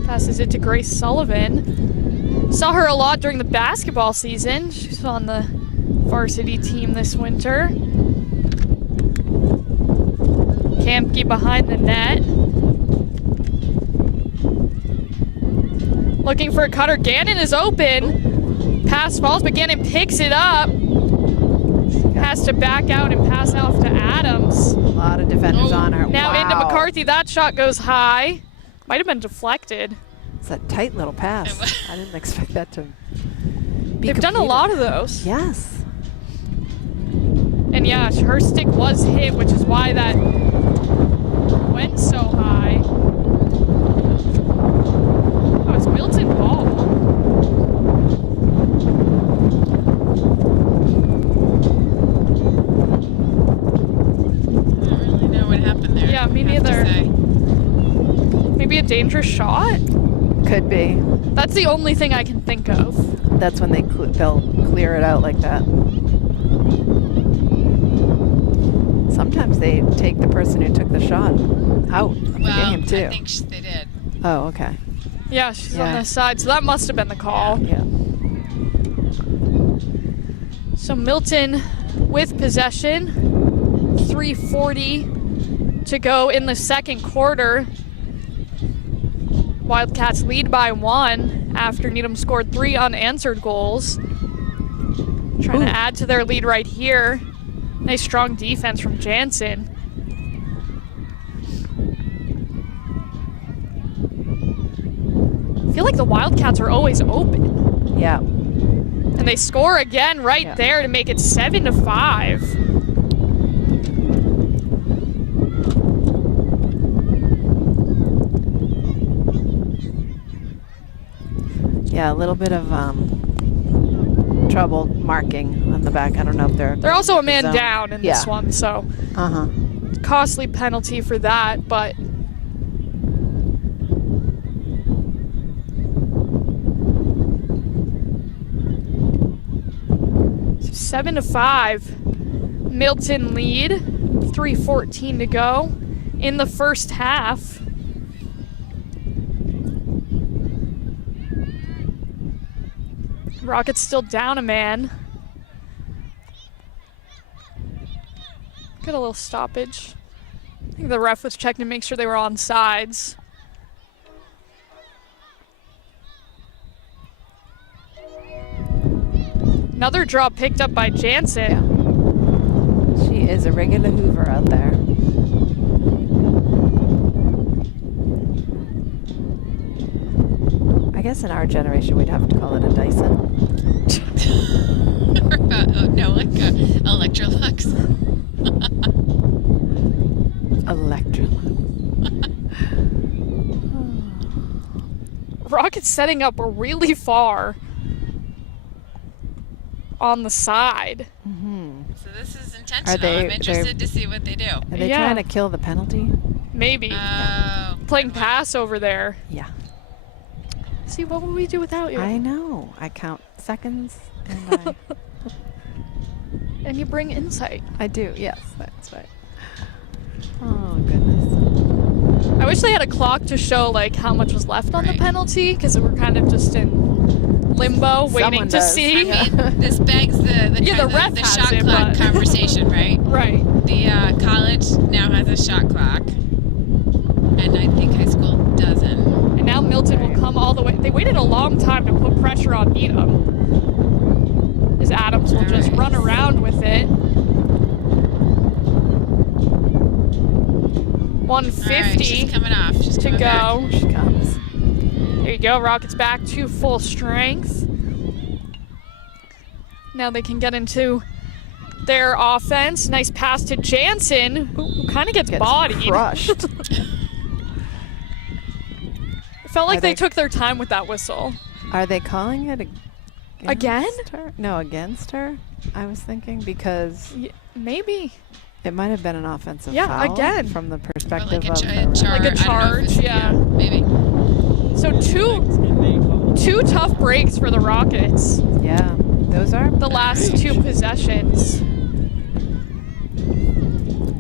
Passes it to Grace Sullivan. Saw her a lot during the basketball season. She's on the varsity team this winter. Kampke behind the net. Looking for a cutter. Gannon is open. Pass falls, but Gannon picks it up. Has to back out and pass off to Adams. A lot of defenders on her. Now Wow. into McCarthy. That shot goes high. Might have been deflected. It's a tight little pass. I didn't expect that to be They've done a completed. lot of those. Yes. And yeah, her stick was hit, which is why that went so high. Oh, it's Milton ball. I don't really know what happened there. Yeah, me I have to neither. say. Maybe a dangerous shot? Could be. That's the only thing I can think of. That's when they'll clear it out like that. Sometimes they take the person who took the shot out of the Well, game too. I think they did. Oh, okay. Yeah, she's on Yeah. the side, so that must have been the call. Yeah. So Milton with possession. 3:40 to go in the second quarter. Wildcats lead by 1 after Needham scored 3 unanswered goals. Trying Ooh. to add to their lead right here. Nice strong defense from Jansen. I feel like the Wildcats are always open. Yeah. And they score again right Yeah. there to make it 7-5. Yeah, a little bit of trouble marking on the back. I don't know if they're Also a man zone. down in this Yeah. one, so Uh-huh. costly penalty for that, but 7-5. Milton lead. 3:14 to go in the first half. Rockets still down a man. Get a little stoppage. I think the ref was checking to make sure they were on sides. Another draw picked up by Jansen. Yeah. She is a regular Hoover out there. I guess in our generation we'd have to call it a Dyson. No, like Electrolux. Electrolux. Rockets setting up really far on the side. So this is intentional. I'm interested to see what they do. Are they trying to kill the penalty? Maybe. Playing pass over there. Yeah. See, what would we do without you? I know. I count seconds and And you bring insight. I do. Yes, that's right. Oh, goodness. I wish they had a clock to show like how much was left on the penalty, because we're kind of just in limbo waiting to see. I mean, this begs the shot clock conversation, right? Right. The college now has a shot clock, and I think high school doesn't. And now Milton will come all the way. They waited a long time to put pressure on Needham. As Adams will just run around with it. 150 she's coming off. She's to coming go. Back. She comes. There you go. Rockets back to full strength. Now they can get into their offense. Nice pass to Jansen, who kind of gets bodied. Crushed. It felt like they took their time with that whistle. Are they calling it Again? her? No, against her, I was thinking, because Maybe. it might have been an offensive Yeah, foul again. from the perspective Like a of the Like a I don't know if charge, it's- yeah. Maybe. So two tough breaks for the Rockets. Yeah, those are The last two possessions.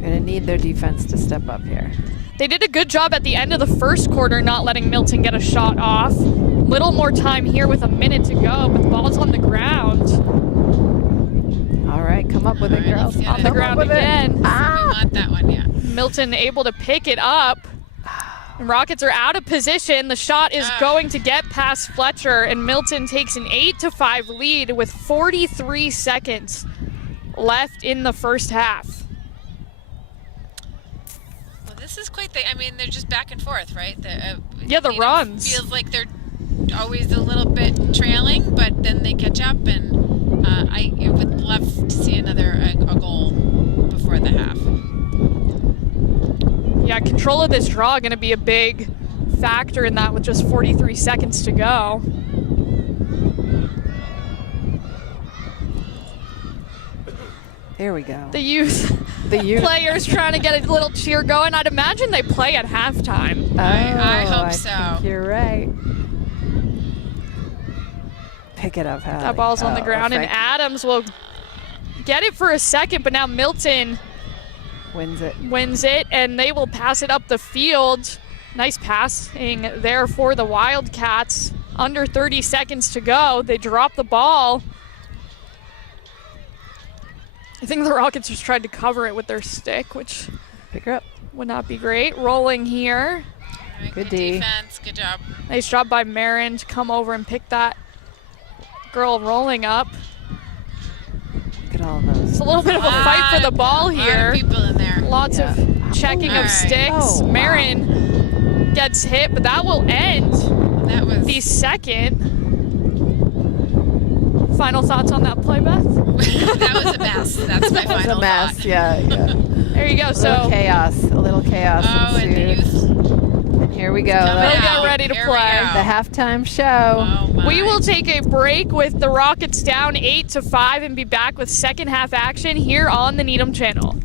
Gonna need their defense to step up here. They did a good job at the end of the first quarter not letting Milton get a shot off. Little more time here with a minute to go, with balls on the ground. All right, come up with it, girls. let's get On it. the Come ground with it. again. We want that one, yeah. Milton able to pick it up. And Rockets are out of position. The shot is going to get past Fletcher, and Milton takes an 8-5 lead with 43 seconds left in the first half. Well, this is quite I mean, they're just back and forth, right? The Needham runs. Feels like they're always a little bit trailing, but then they catch up, and I would love to see another a goal before the half. Yeah, control of this draw going to be a big factor in that with just 43 seconds to go. Here we go. The youth players trying to get a little cheer going. I'd imagine they play at halftime. I hope I so. think you're right. Pick it up, Hallie. That ball's on the ground, and Adams will get it for a second, but now Milton wins it, and they will pass it up the field. Nice passing there for the Wildcats. Under 30 seconds to go. They drop the ball. I think the Rockets just tried to cover it with their stick, which pick her up. Would not be great. Rolling here. Right, good D. defense. Good job. Nice job by Marin to come over and pick that girl rolling up. Look at all those. It's a little bit of a fight for the ball here. A lot of people in there. Lots of checking of sticks. Oh, wow. Marin gets hit, but that will end That was the second. Final thoughts on that play, Beth? that was a mess. That's my It was final a mess. thought. Yeah. There you go. A little chaos. Oh, and the ensued. youth. And here we go. Coming They'll get out. ready to Here we play. go. The halftime show. Oh my. We will take a break with the Rockets down 8-5 and be back with second half action here on the Needham channel.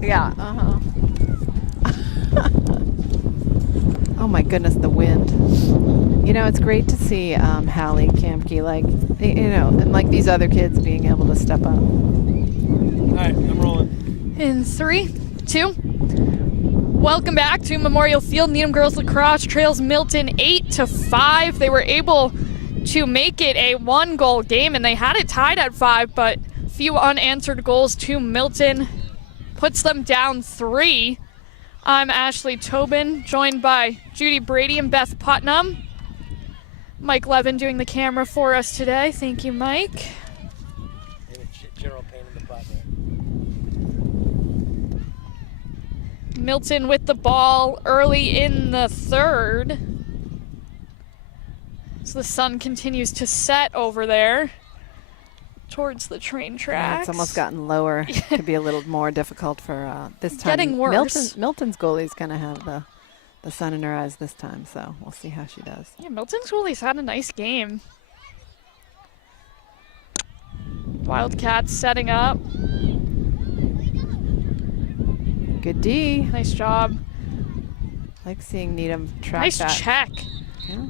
Yeah. Oh my goodness, the wind. You know, it's great to see Hallie Kamke, like, you know, and like these other kids being able to step up. All right, I'm rolling. In 3, 2. Welcome back to Memorial Field. Needham girls lacrosse trails Milton 8-5. They were able to make it a 1-goal game, and they had it tied at 5, but few unanswered goals to Milton puts them down 3. I'm Ashley Tobin, joined by Judy Brady and Beth Putnam. Mike Levin doing the camera for us today. Thank you, Mike. And a general pain in the butt, right? Milton with the ball early in the 3rd. So the sun continues to set over there towards the train tracks. Yeah, it's almost gotten lower. Could be a little more difficult for this time. Getting worse. Milton's goalie's going to have the sun in her eyes this time, so we'll see how she does. Yeah, Milton's goalie's had a nice game. Wildcats setting up. Good D. Nice job. Like seeing Needham track Nice that. check. Yeah.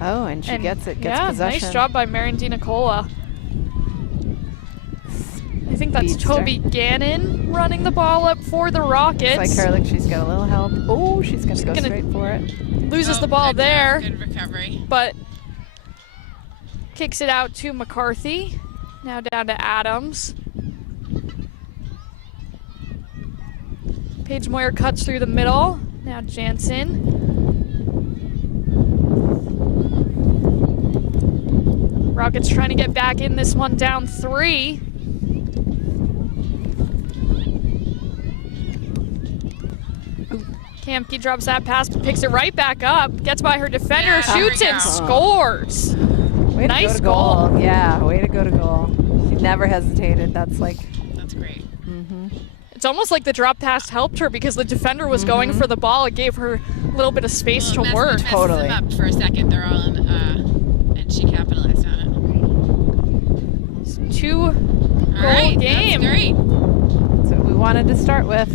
Oh, and she gets possession. Nice job by Marion DiNicola. I think that's Speedster. Toby Gannon running the ball up for the Rockets. Looks like her, like she's got a little help. Oh, she's going to go straight for it. Loses the ball good there, Good recovery. but kicks it out to McCarthy. Now down to Adams. Paige Moyer cuts through the middle. Now Jansen. Rockets trying to get back in this one, down 3. Kamke drops that pass, but picks it right back up. Gets by her defender, Yeah, there we shoots and go. scores. Way Nice to go to goal. goal. Yeah, way to go to goal. She never hesitated. That's like, That's great. It's almost like the drop pass helped her because the defender was going for the ball. It gave her a little bit of space to work. Messes Totally. them up for a second. They're all in, and she capitalized on it. 2 All goal right, game. That's great. that's what we wanted to start with.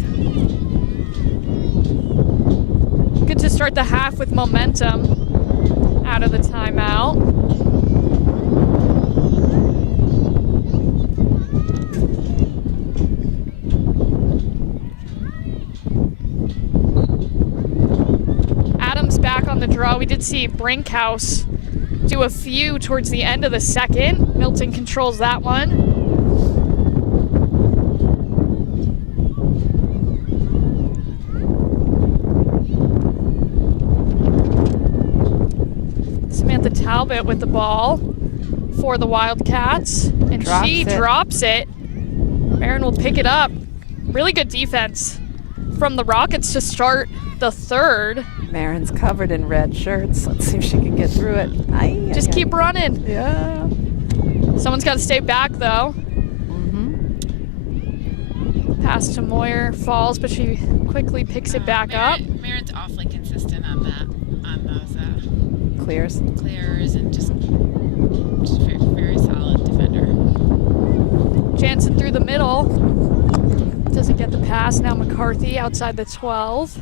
Good to start the half with momentum out of the timeout. Adams back on the draw. We did see Brinkhouse do a few towards the end of the 2nd. Milton controls that one. Samantha Talbot with the ball for the Wildcats, and she drops it. Marin will pick it up. Really good defense from the Rockets to start the 3rd. Marin's covered in red shirts. Let's see if she can get through it. Just keep running. Yeah. Someone's got to stay back though. Pass to Moyer, falls, but she quickly picks it back up. Marin's awfully consistent on those Clears. clears and just very, very solid defender. Jansen through the middle. Doesn't get the pass. Now McCarthy outside the 12.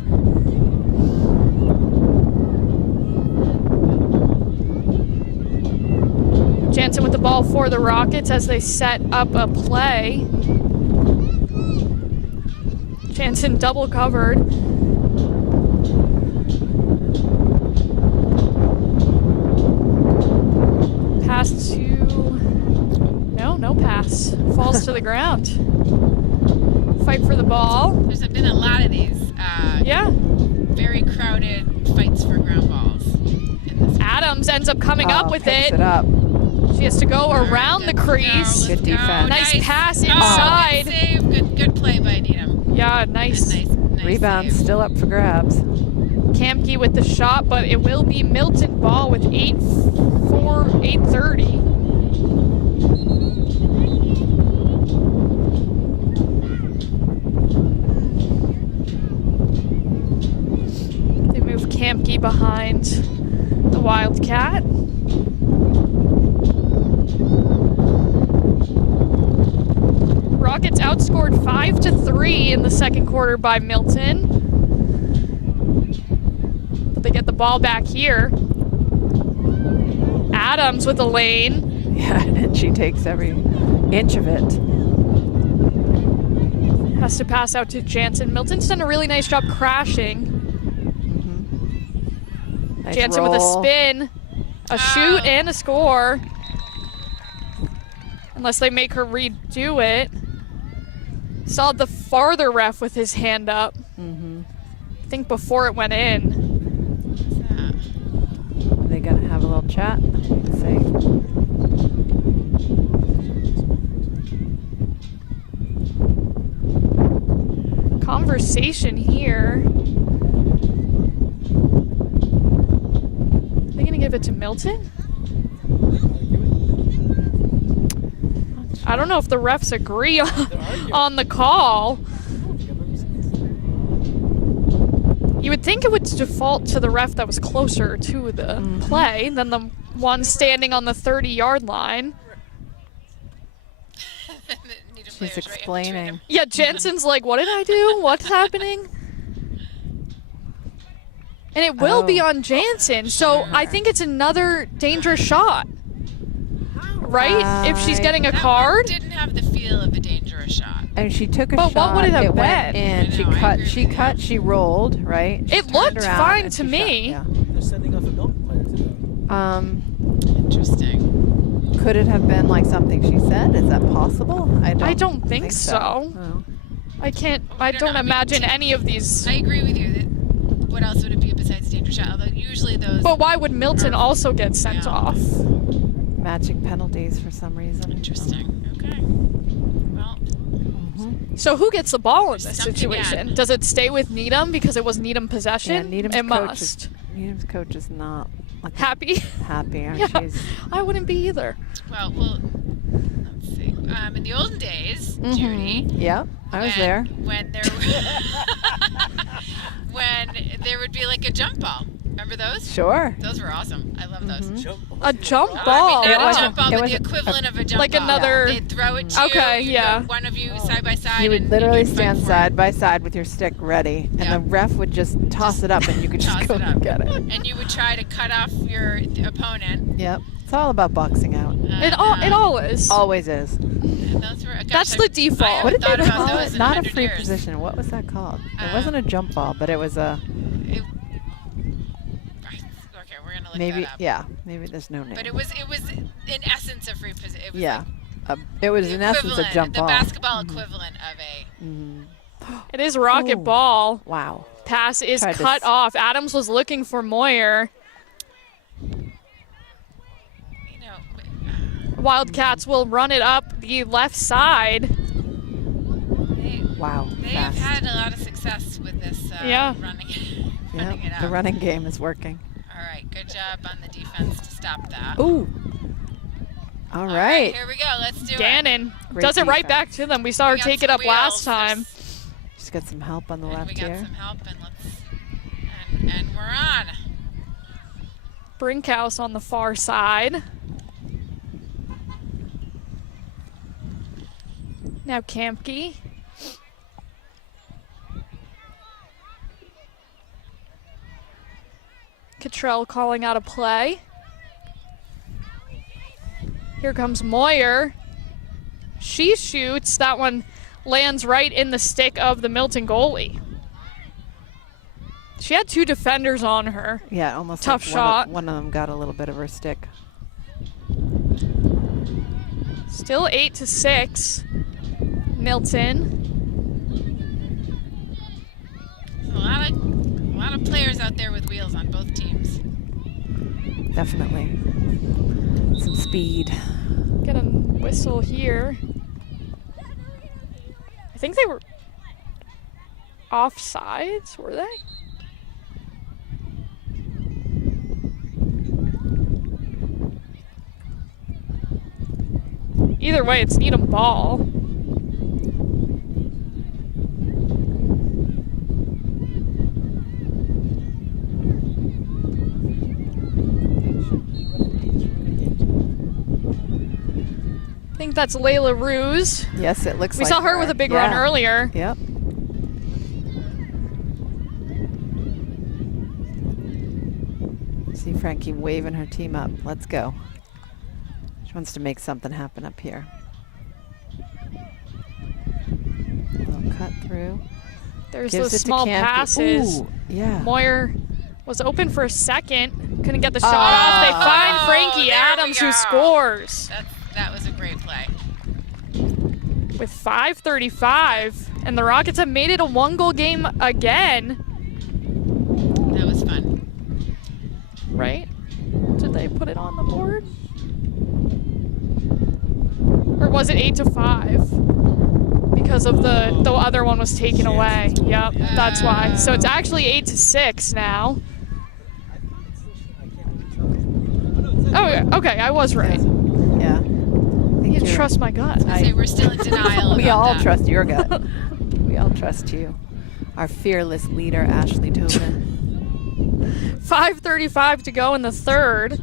Jansen with the ball for the Rockets as they set up a play. Jansen double covered. Pass to... No pass. Falls to the ground. Fight for the ball. There's been a lot of these Yeah. very crowded fights for ground balls. In this Adams ends up coming up with picks it. it up. She has to go around the Good crease. go, Good let's go. defense. Nice pass Oh, inside. good save. Good play by Needham. Yeah, nice. Nice Rebound save. still up for grabs. Kamke with the shot, but it will be Milton ball with 8:30. They move Kamke behind the Wildcat. Rockets outscored 5-3 in the second quarter by Milton. But they get the ball back here. Adams with the lane. Yeah, and she takes every inch of it. Has to pass out to Jansen. Milton's done a really nice job crashing. Nice Jansen with a roll. spin, a shoot, and a score. Unless they make her redo it. Saw the farther ref with his hand up. I think before it went in. Are they gonna have a little chat? Let's see. Conversation here. Are they gonna give it to Milton? I don't know if the refs agree on the call. You would think it would default to the ref that was closer to the play than the one standing on the 30-yard line. She's explaining. Yeah, Jensen's like, what did I do? What's happening? And it will be on Jansen, so I think it's another dangerous shot. Right? If she's getting a card? Didn't have the feel of a dangerous shot. And she took a But shot. what would it have went been? in. I She know, I cut. agree She with you. cut. She rolled. Right. She It turned looked around fine and to she me. shot. They're sending off a Milton player too. Yeah. Interesting. Could it have been like something she said? Is that possible? I don't think so. Oh. I can't, I I don't don't know. I mean, imagine any of these. I agree with you. That what else would it be besides dangerous shot? Although usually those. But why would Milton also get sent Yeah. off? Matching penalties for some reason. Interesting. Okay. Well, So who gets the ball in this Something situation? bad. Does it stay with Needham because it was Needham Yeah, possession? Needham's It coach must. Needham's coach is not like Happy? happy. Yeah, She's I wouldn't be either. well, let's see. In the olden days, Judy. Yep, I was there. When there, when there would be like a jump ball. Remember those? Sure. Those were awesome. I love those. Jump. A jump I ball. mean, not was a a- jump ball, it but was the a- equivalent of a jump Like ball. another- They'd throw it to you. Okay, you'd yeah. go one of you side by side. You would and literally you'd fight stand for side it. by side with your stick ready, and Yeah. the ref would just toss it up, and you could just Toss go it and up. get it. And you would try to cut off your opponent. Yep, it's all about boxing out. It all is. Always is. And those were, gosh, That's I- the default. I What haven't did they thought about call those it? in Not a 100 free years. position. What was that called? It wasn't a jump ball, but it was a Okay, we're gonna look maybe. that up. Yeah, maybe there's no name. But it was in essence a free position. It was yeah, like it was the in essence a equivalent- jump the ball. basketball equivalent of a. It is rocket Ooh. ball. Wow. Pass is Tried to cut s- off. Adams was looking for Moyer. You know, Wildcats will run it up the left side. Wow. they Fast. have had a lot of success with this Yeah. running, Yep, running it up. the running game is working. All right, good job on the defense to stop that. Ooh. All All right. here we go. Let's do it. Gannon Great does it right defense. back to them. We saw her We got take it some up last wheels. time. Just got some help on the And left we got here. some help, and and we're on. Brinkhouse on the far side. Now Kampke. Cottrell calling out a play. Here comes Moyer. She shoots. That one lands right in the stick of the Milton goalie. She had two defenders on her. Yeah, almost Tough like shot. One of them got a little bit of her stick. Still 8-6. Milton. A lot of players out there with wheels on both teams. Definitely. Some speed. Get a whistle here. I think they were offsides, were they? Either way, it's Needham ball. I think that's Layla Ruse. Yes, it looks We like saw her with a big run earlier. Yep. See Frankie waving her team up. Let's go. She wants to make something happen up here. Little cut through. There's Gives those it to small Campy. passes. Ooh, yeah. Moyer was open for a second. Couldn't get the shot off. They find Frankie there Adams, we who go. scores That was a great play. with 5:35. And the Rockets have made it a one-goal game again. That was fun. Right? Did they put it on the board? Or was it 8-5? Because of the other one was taken away. Yep, that's why. So it's actually 8-6 now. Oh, yeah, okay, I was right. Yeah. You can trust my gut. I say we're still in denial. We about all that. trust your gut. We all trust you. Our fearless leader, Ashley Tobin. 5:35 to go in the third.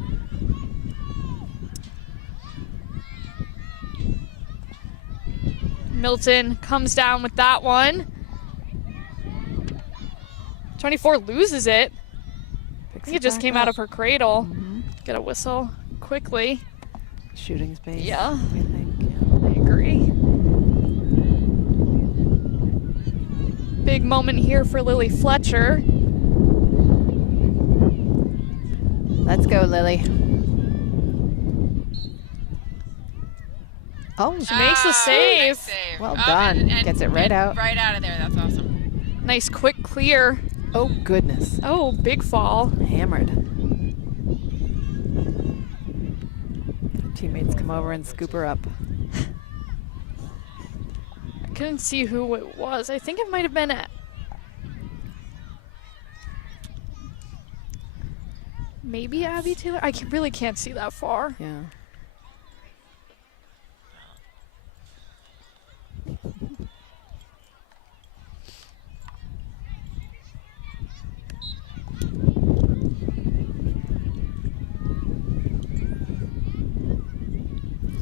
Milton comes down with that one. 24 loses it. I think it just came out of her cradle. Get a whistle quickly. Shooting space. Yeah. I think. I agree. Big moment here for Lily Fletcher. Let's go, Lily. Oh, She makes the save. Nice save. Well done. Gets it right out. Right out of there. That's awesome. Nice quick clear. oh goodness. Oh, big fall. Hammered. Teammates come over and scoop her up. I couldn't see who it was. I think it might have been maybe Abby Taylor. I really can't see that far. Yeah.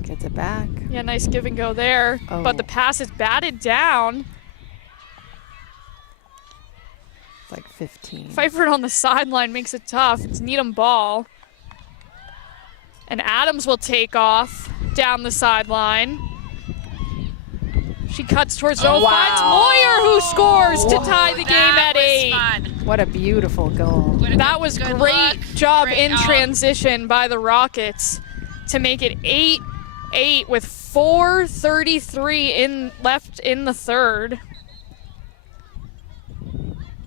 Gets it back. Yeah, nice give and go there. Oh. But the pass is batted down. It's like 15. Pfeiffer on the sideline makes it tough. It's Needham ball. And Adams will take off down the sideline. She cuts towards Oh, finds Moyer, who scores to tie the game at 8. Fun. What a beautiful goal. What a That good- was good great look. job Great- in transition by the Rockets to make it 8-8 with 4:33 left in the third.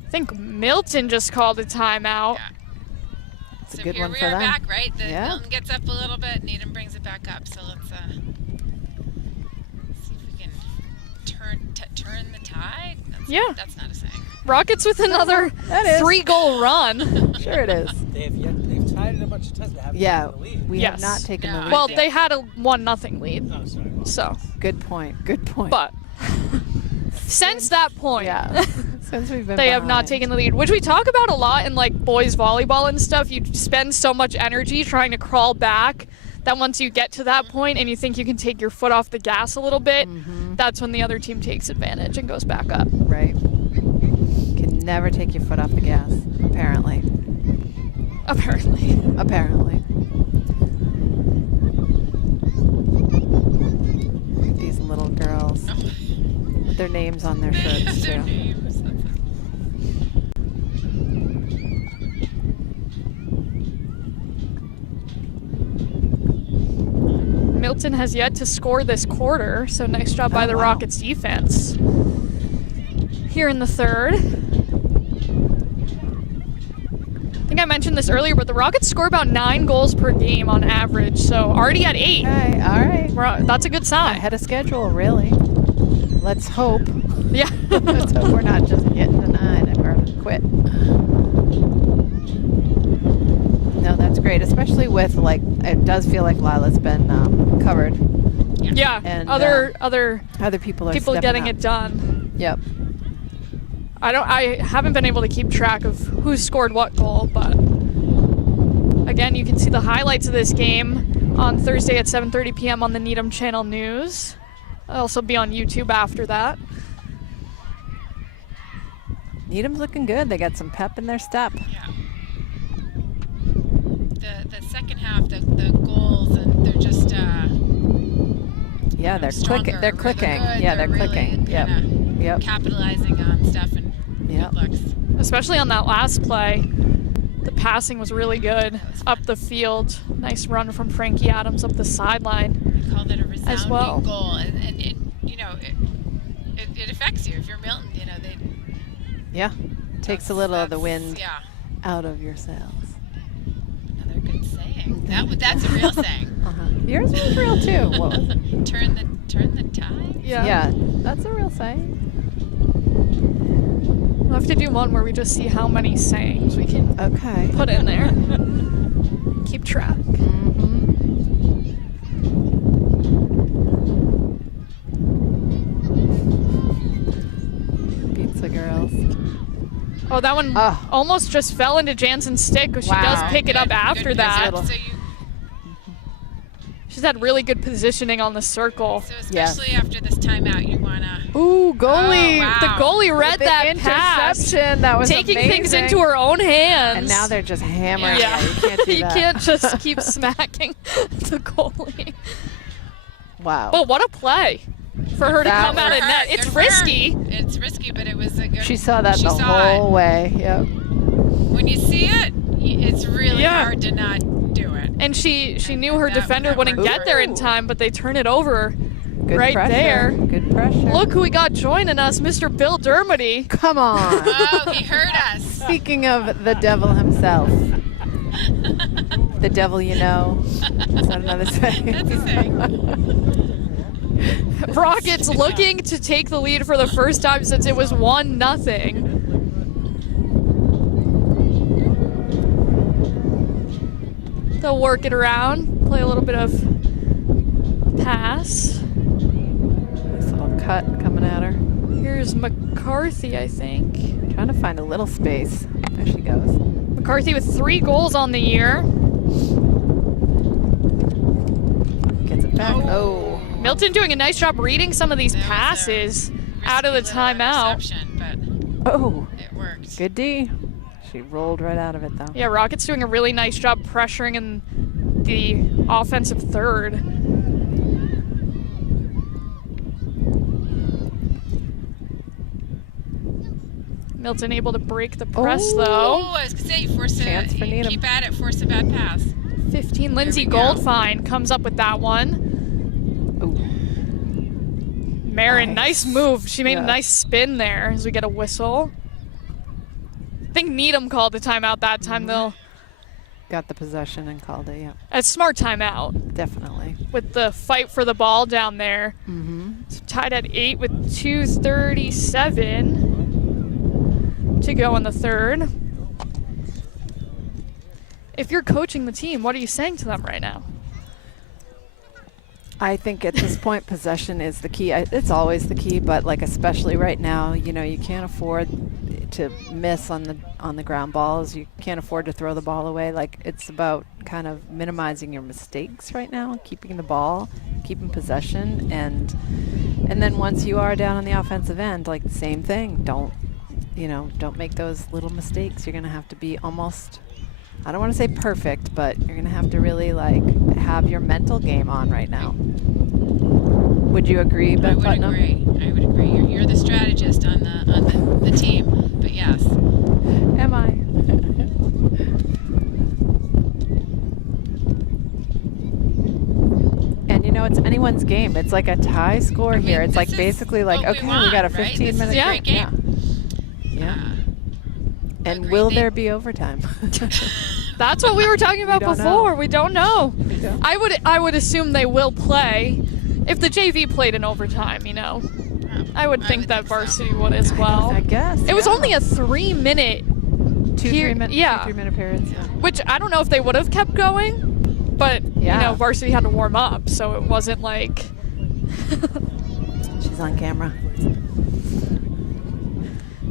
I think Milton just called a timeout. Yeah. It's a So good here one we for are them. back, right? The Yeah. Milton gets up a little bit, Needham brings it back up. So let's see if we can turn the tide. That's not a saying. Rockets with another That is. 3-goal run. Sure it is. They've tied it a bunch of times. They haven't Yeah, taken the lead. we Yes. have not taken the No. lead. Well, they had a 1-0 lead, Oh, sorry. so. Good point. Good point. But since that point, yeah, since we've been they have not behind. taken the lead, which we talk about a lot in like boys volleyball and stuff. You spend so much energy trying to crawl back that once you get to that point and you think you can take your foot off the gas a little bit, that's when the other team takes advantage and goes back up. Right. Can never take your foot off the gas. Apparently. Apparently. Apparently. Look at these little girls with their names on their shirts Their too. names. Milton has yet to score this quarter, so nice job by Oh, the wow. Rockets defense. Here in the third. I think I mentioned this earlier, but the Rockets score about 9 goals per game on average, so already at 8. Okay, all right. That's a good sign. Ahead of schedule, really. Let's hope. Yeah. Let's hope we're not just getting denied or quit. No, that's great, especially with like it does feel like Lila's been covered. Yeah. And, other Other people are people stepping getting up. it done. Yep. I haven't been able to keep track of who scored what goal, but again, you can see the highlights of this game. on Thursday at 7:30 p.m. on the Needham Channel News. I'll also be on YouTube after that. Needham's looking good. They got some pep in their step. Yeah. The second half, the goals, and they're just Yeah, they're stronger, clicking. They're really clicking. good. Yeah, they're really clicking. Yep. kinda Yep. capitalizing on stuff and Yep. good looks. Especially on that last play. The passing was really good up the field. Nice run from Frankie Adams up the sideline. We called it a resounding well. goal, and it, you know, it affects you if you're Milton. You know, they Yeah. Takes a little of the wind Yeah, out of your sails. another good saying. That's a real saying. Yours was real too. What was it? Turn the tide. Yeah, that's a real saying. We'll have to do one where we just see how many sayings we can Okay. put in there. Keep track. Pizza girls. Oh, that one Oh. almost just fell into Jansen's stick, but she Wow. does pick it up Good- after good that. pickup. So, She's had really good positioning on the circle. so especially after this timeout, you wanna. Ooh, goalie. Oh, wow. The goalie read With the that pass, interception. That was taking things amazing. into her own hands. And now they're just hammering. Yeah, You can't do you that. can't just keep smacking the goalie. Wow. But what a play for her to That come out was- of net. It's Good for her. risky. It's risky, but it was a good. She saw that she the saw whole way. Yep. When you see it, it's really Yeah. hard to not do it. And she And knew her that- defender that wouldn't worked. get there in time, but they turn it over Good right pressure. there. Good pressure. Look who we got joining us, Mr. Bill Dermody. Come on. Oh, he heard us. Speaking of the devil himself, the devil you know. Is that another saying? That's a saying. Rockets looking to take the lead for the first time since it was 1-0. They'll work it around, play a little bit of pass. Nice little cut coming at her. Here's McCarthy, I think. Trying to find a little space. There she goes. McCarthy with 3 goals on the year. Gets it back. Oh. Milton doing a nice job reading some of these That was a passes out of the risky little timeout. interception, but Oh. it worked. Good D. She rolled right out of it though. Yeah, Rockets doing a really nice job pressuring in the offensive third. Milton able to break the press Oh. Oh, though. I was gonna say, force Chance for a Needham. keep at it, force a bad pass. 15. Lindsay we go. Goldfine comes up with that one. Ooh. Marin, Nice. nice move. She made a Yeah. nice spin there as we get a whistle. I think Needham called the timeout that time though. Got the possession and called it. Yeah. A smart timeout Definitely. with the fight for the ball down there. Mm-hmm. So tied at 8 with 2:37 to go in the third. If you're coaching the team, what are you saying to them right now? I think at this point, possession is the key. It's always the key, but like especially right now, you know, you can't afford to miss on the ground balls. You can't afford to throw the ball away. Like it's about kind of minimizing your mistakes right now, keeping the ball, keeping possession, and then once you are down on the offensive end, like the same thing. Don't make those little mistakes. You're gonna have to be almost, I don't want to say perfect, but you're going to have to really like have your mental game on right now. Would you agree, I Beth would Putnam? agree. I would agree. You're the strategist on the team, but yes. Am I? And you know, it's anyone's game. It's like a tie score here. It's like this is basically like, what we okay, we want, got a right? 15 This is a minute great game. Yeah. And agreed. will They- there be overtime? That's what we were talking about don't know. before. We don't know. don't. I would assume they will play. If the JV played in overtime, you know, I would think that so. varsity would as well. I guess. It was yeah. only a 3-minute, two here- 3 minute, yeah. 2 3 minute periods. Yeah. which I don't know if they would have kept going, but Yeah. you know, varsity had to warm up, so it wasn't like. She's on camera.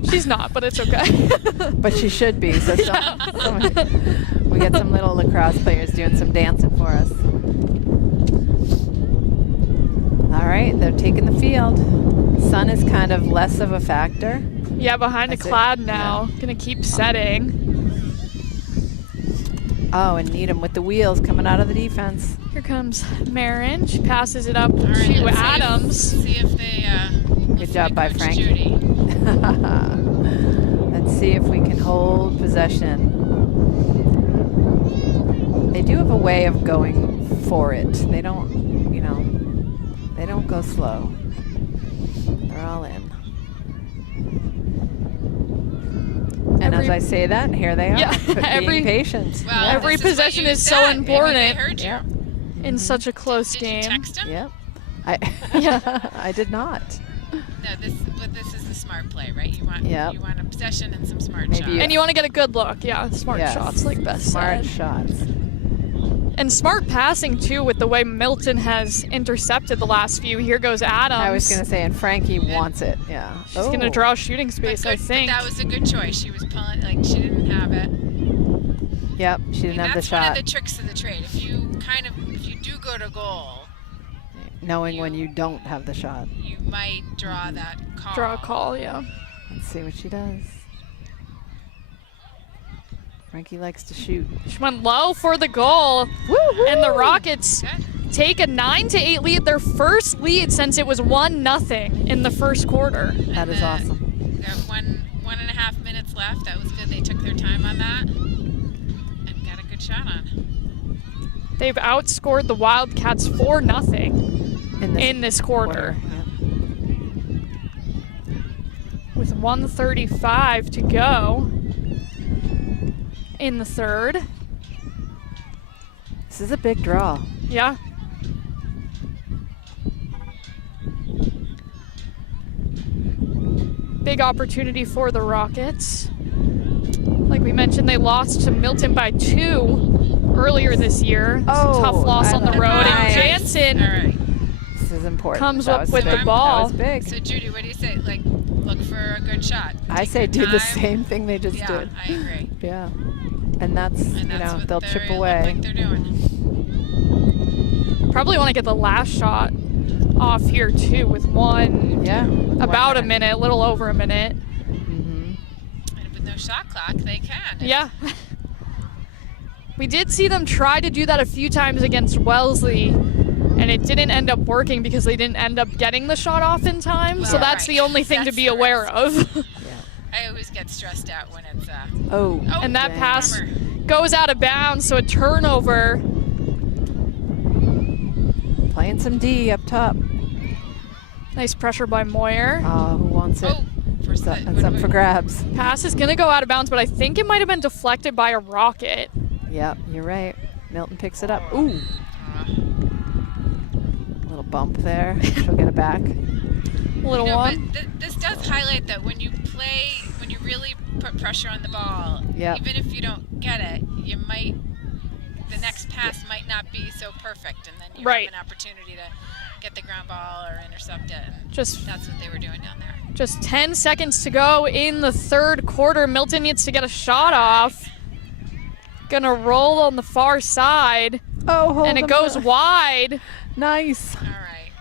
She's not, but it's okay. But she should be. So we got some little lacrosse players doing some dancing for us. All right, they're taking the field. Sun is kind of less of a factor. Yeah, behind a That's it. cloud now. Gonna keep setting. Oh, and Needham with the wheels coming out of the defense. Here comes Marin. She passes it up All right, to let's Adams. See if they. Good job by Coach Frankie. Judy. Let's see if we can hold possession. They do have a way of going for it. They don't, you know, they don't go slow. They're all in. And as I say that, here they are, Yeah, being patient. Well, Every this is what possession you is so said. Maybe they important. heard you. Yeah. In such a close Did game. you text him? Yep. I did not. No, but this is the smart play, right? You want Yep. you want a possession and some smart Maybe shots. you- And you want to get a good look. Yeah, smart Yes. shots, like Beth Smart said. shots. And smart passing, too, with the way Milton has intercepted the last few. Here goes Adams. I was going to say, and Frankie wants it. Yeah. She's going to draw shooting space, But I think. But that was a good choice. She was pulling, like she didn't have it. Yep, she didn't have the That's shot. one of the tricks of the trade. If you do go to goal, Knowing when you don't have the shot. you might draw that call. Draw a call, yeah. Let's see what she does. Frankie likes to shoot. She went low for the goal. Woo-hoo! And the Rockets Good. take a 9-8 lead, their first lead since it was 1-0 in the first quarter. That is awesome. We got 1.5 minutes left. That was good. They took their time on that and got a good shot on. They've outscored the Wildcats 4-0 in this quarter. Yep. With 1:35 to go in the third. This is a big draw. Yeah. Big opportunity for the Rockets. Like we mentioned, they lost to Milton by 2 earlier this year. It's a tough loss on the road. Nice. And Jansen All right. This is important. comes That up was with big. the ball. That was big. So Judy, what do you say? Like, look for a good shot. I Take say your do the time. same thing they just Yeah, did. I agree. Yeah. And that's, And you that's know, what they'll they chip look away. like they're doing. Probably want to get the last shot off here too with one, Yeah. about 1 a minute, a little over a minute. Mm-hmm. And with no shot clock, they can. Yeah. We did see them try to do that a few times against Wellesley, and it didn't end up working because they didn't end up getting the shot off in time. So Well, that's right. the only thing to That's be the aware risk. of. I always get stressed out when it's Oh. And that dang. pass bummer. goes out of bounds, so a turnover. Playing some D up top. Nice pressure by Moyer. Who wants it? Oh, first That's up for grabs. Pass is going to go out of bounds, but I think it might have been deflected by a Rocket. Yep, you're right. Milton picks it up. Ooh. Little bump there. She'll get it back. Little one. But this does highlight that when you play, when you really put pressure on the ball, Yep. even if you don't get it, you might, the next pass might not be so perfect, and then you Right. have an opportunity to get the ground ball or intercept it. And Just that's what they were doing down there. Just 10 seconds to go in the third quarter. Milton needs to get a shot off. Gonna roll on the far side, Oh, hold and it them goes up. wide. Nice. All right.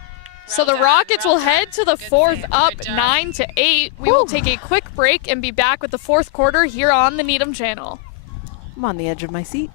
So Well the done, Rockets well will head done. to the Good fourth, save. up Good job. 9-8. We will Whew. take a quick break and be back with the fourth quarter here on the Needham channel. I'm on the edge of my seat.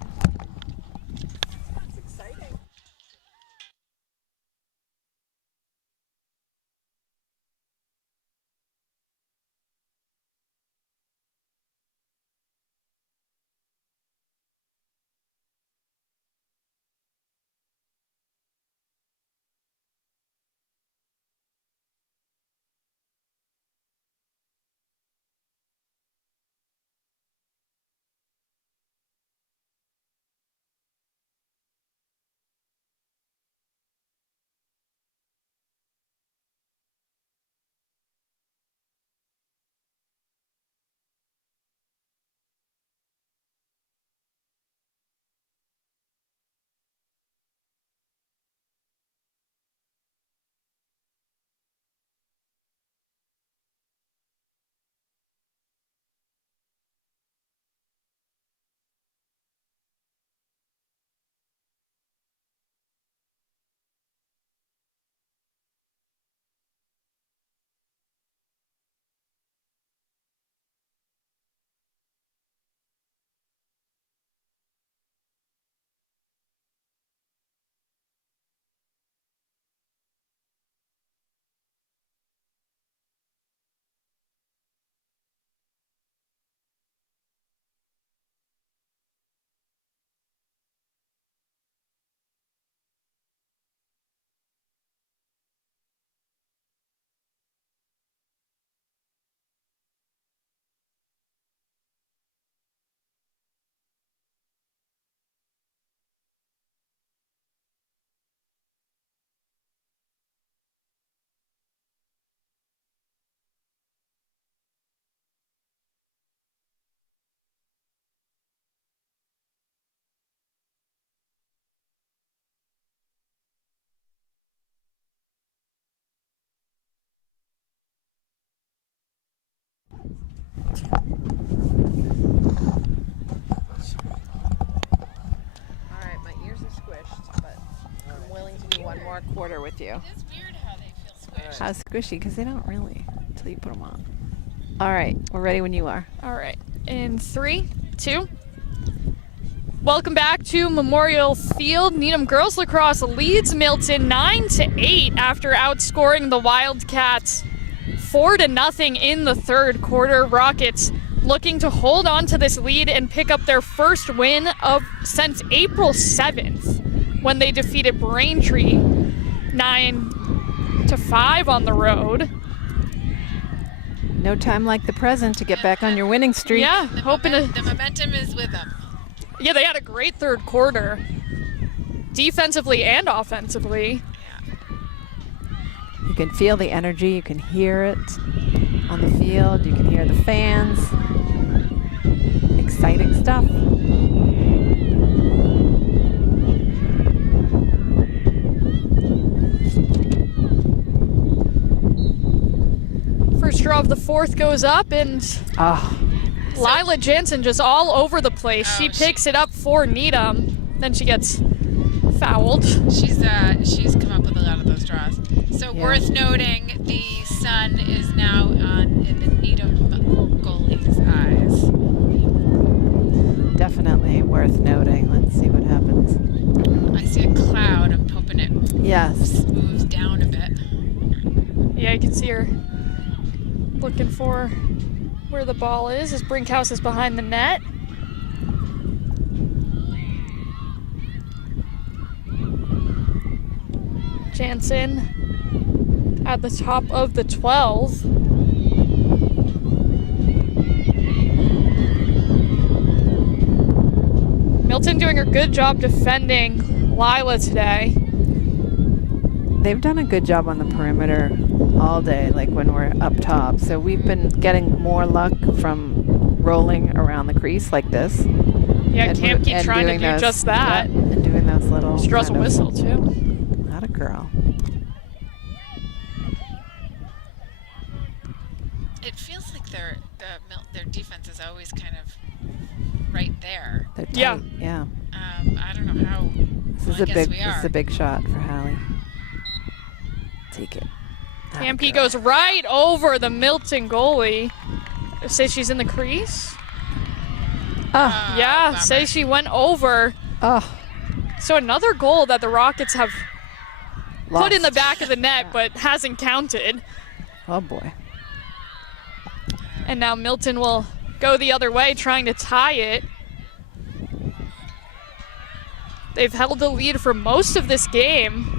with you. It's weird how they feel squished. How squishy, because they don't really until you put them on. All right, we're ready when you are. All right. In 3, 2. Welcome back to Memorial Field. Needham girls lacrosse leads Milton 9-8 after outscoring the Wildcats 4-0 in the third quarter. Rockets looking to hold on to this lead and pick up their first win since April 7th when they defeated Braintree 9-5 on the road. No time like the present to get back on your winning streak. Yeah, The momentum is with them. Yeah, they had a great third quarter, defensively and offensively. You can feel the energy. You can hear it on the field. You can hear the fans. Exciting stuff. First draw of the fourth goes up, and Lila Jansen just all over the place. She picks it up for Needham, then she gets fouled. She's come up with a lot of those draws. So worth noting, the sun is now in the Needham goalie's eyes. Definitely worth noting. Let's see what happens. I see a cloud. I'm hoping it moves down a bit. Yeah, you can see her looking for where the ball is as Brinkhouse is behind the net. Jansen at the top of the 12. Milton doing a good job defending Lila today. They've done a good job on the perimeter all day, like when we're up top. So we've been getting more luck from rolling around the crease like this. Yeah, Kamke trying to do just that. Yeah, and doing those little. She draws a whistle too. Not a girl. It feels like their defense is always kind of right there. They're tight. Yeah. I don't know how. This is a big shot for Hallie. Take it. Kamke goes right over the Milton goalie. Say she's in the crease. Yeah, bummer. say she went over. So another goal that the Rockets have put in the back of the net, but hasn't counted. Oh boy. And now Milton will go the other way, trying to tie it. They've held the lead for most of this game.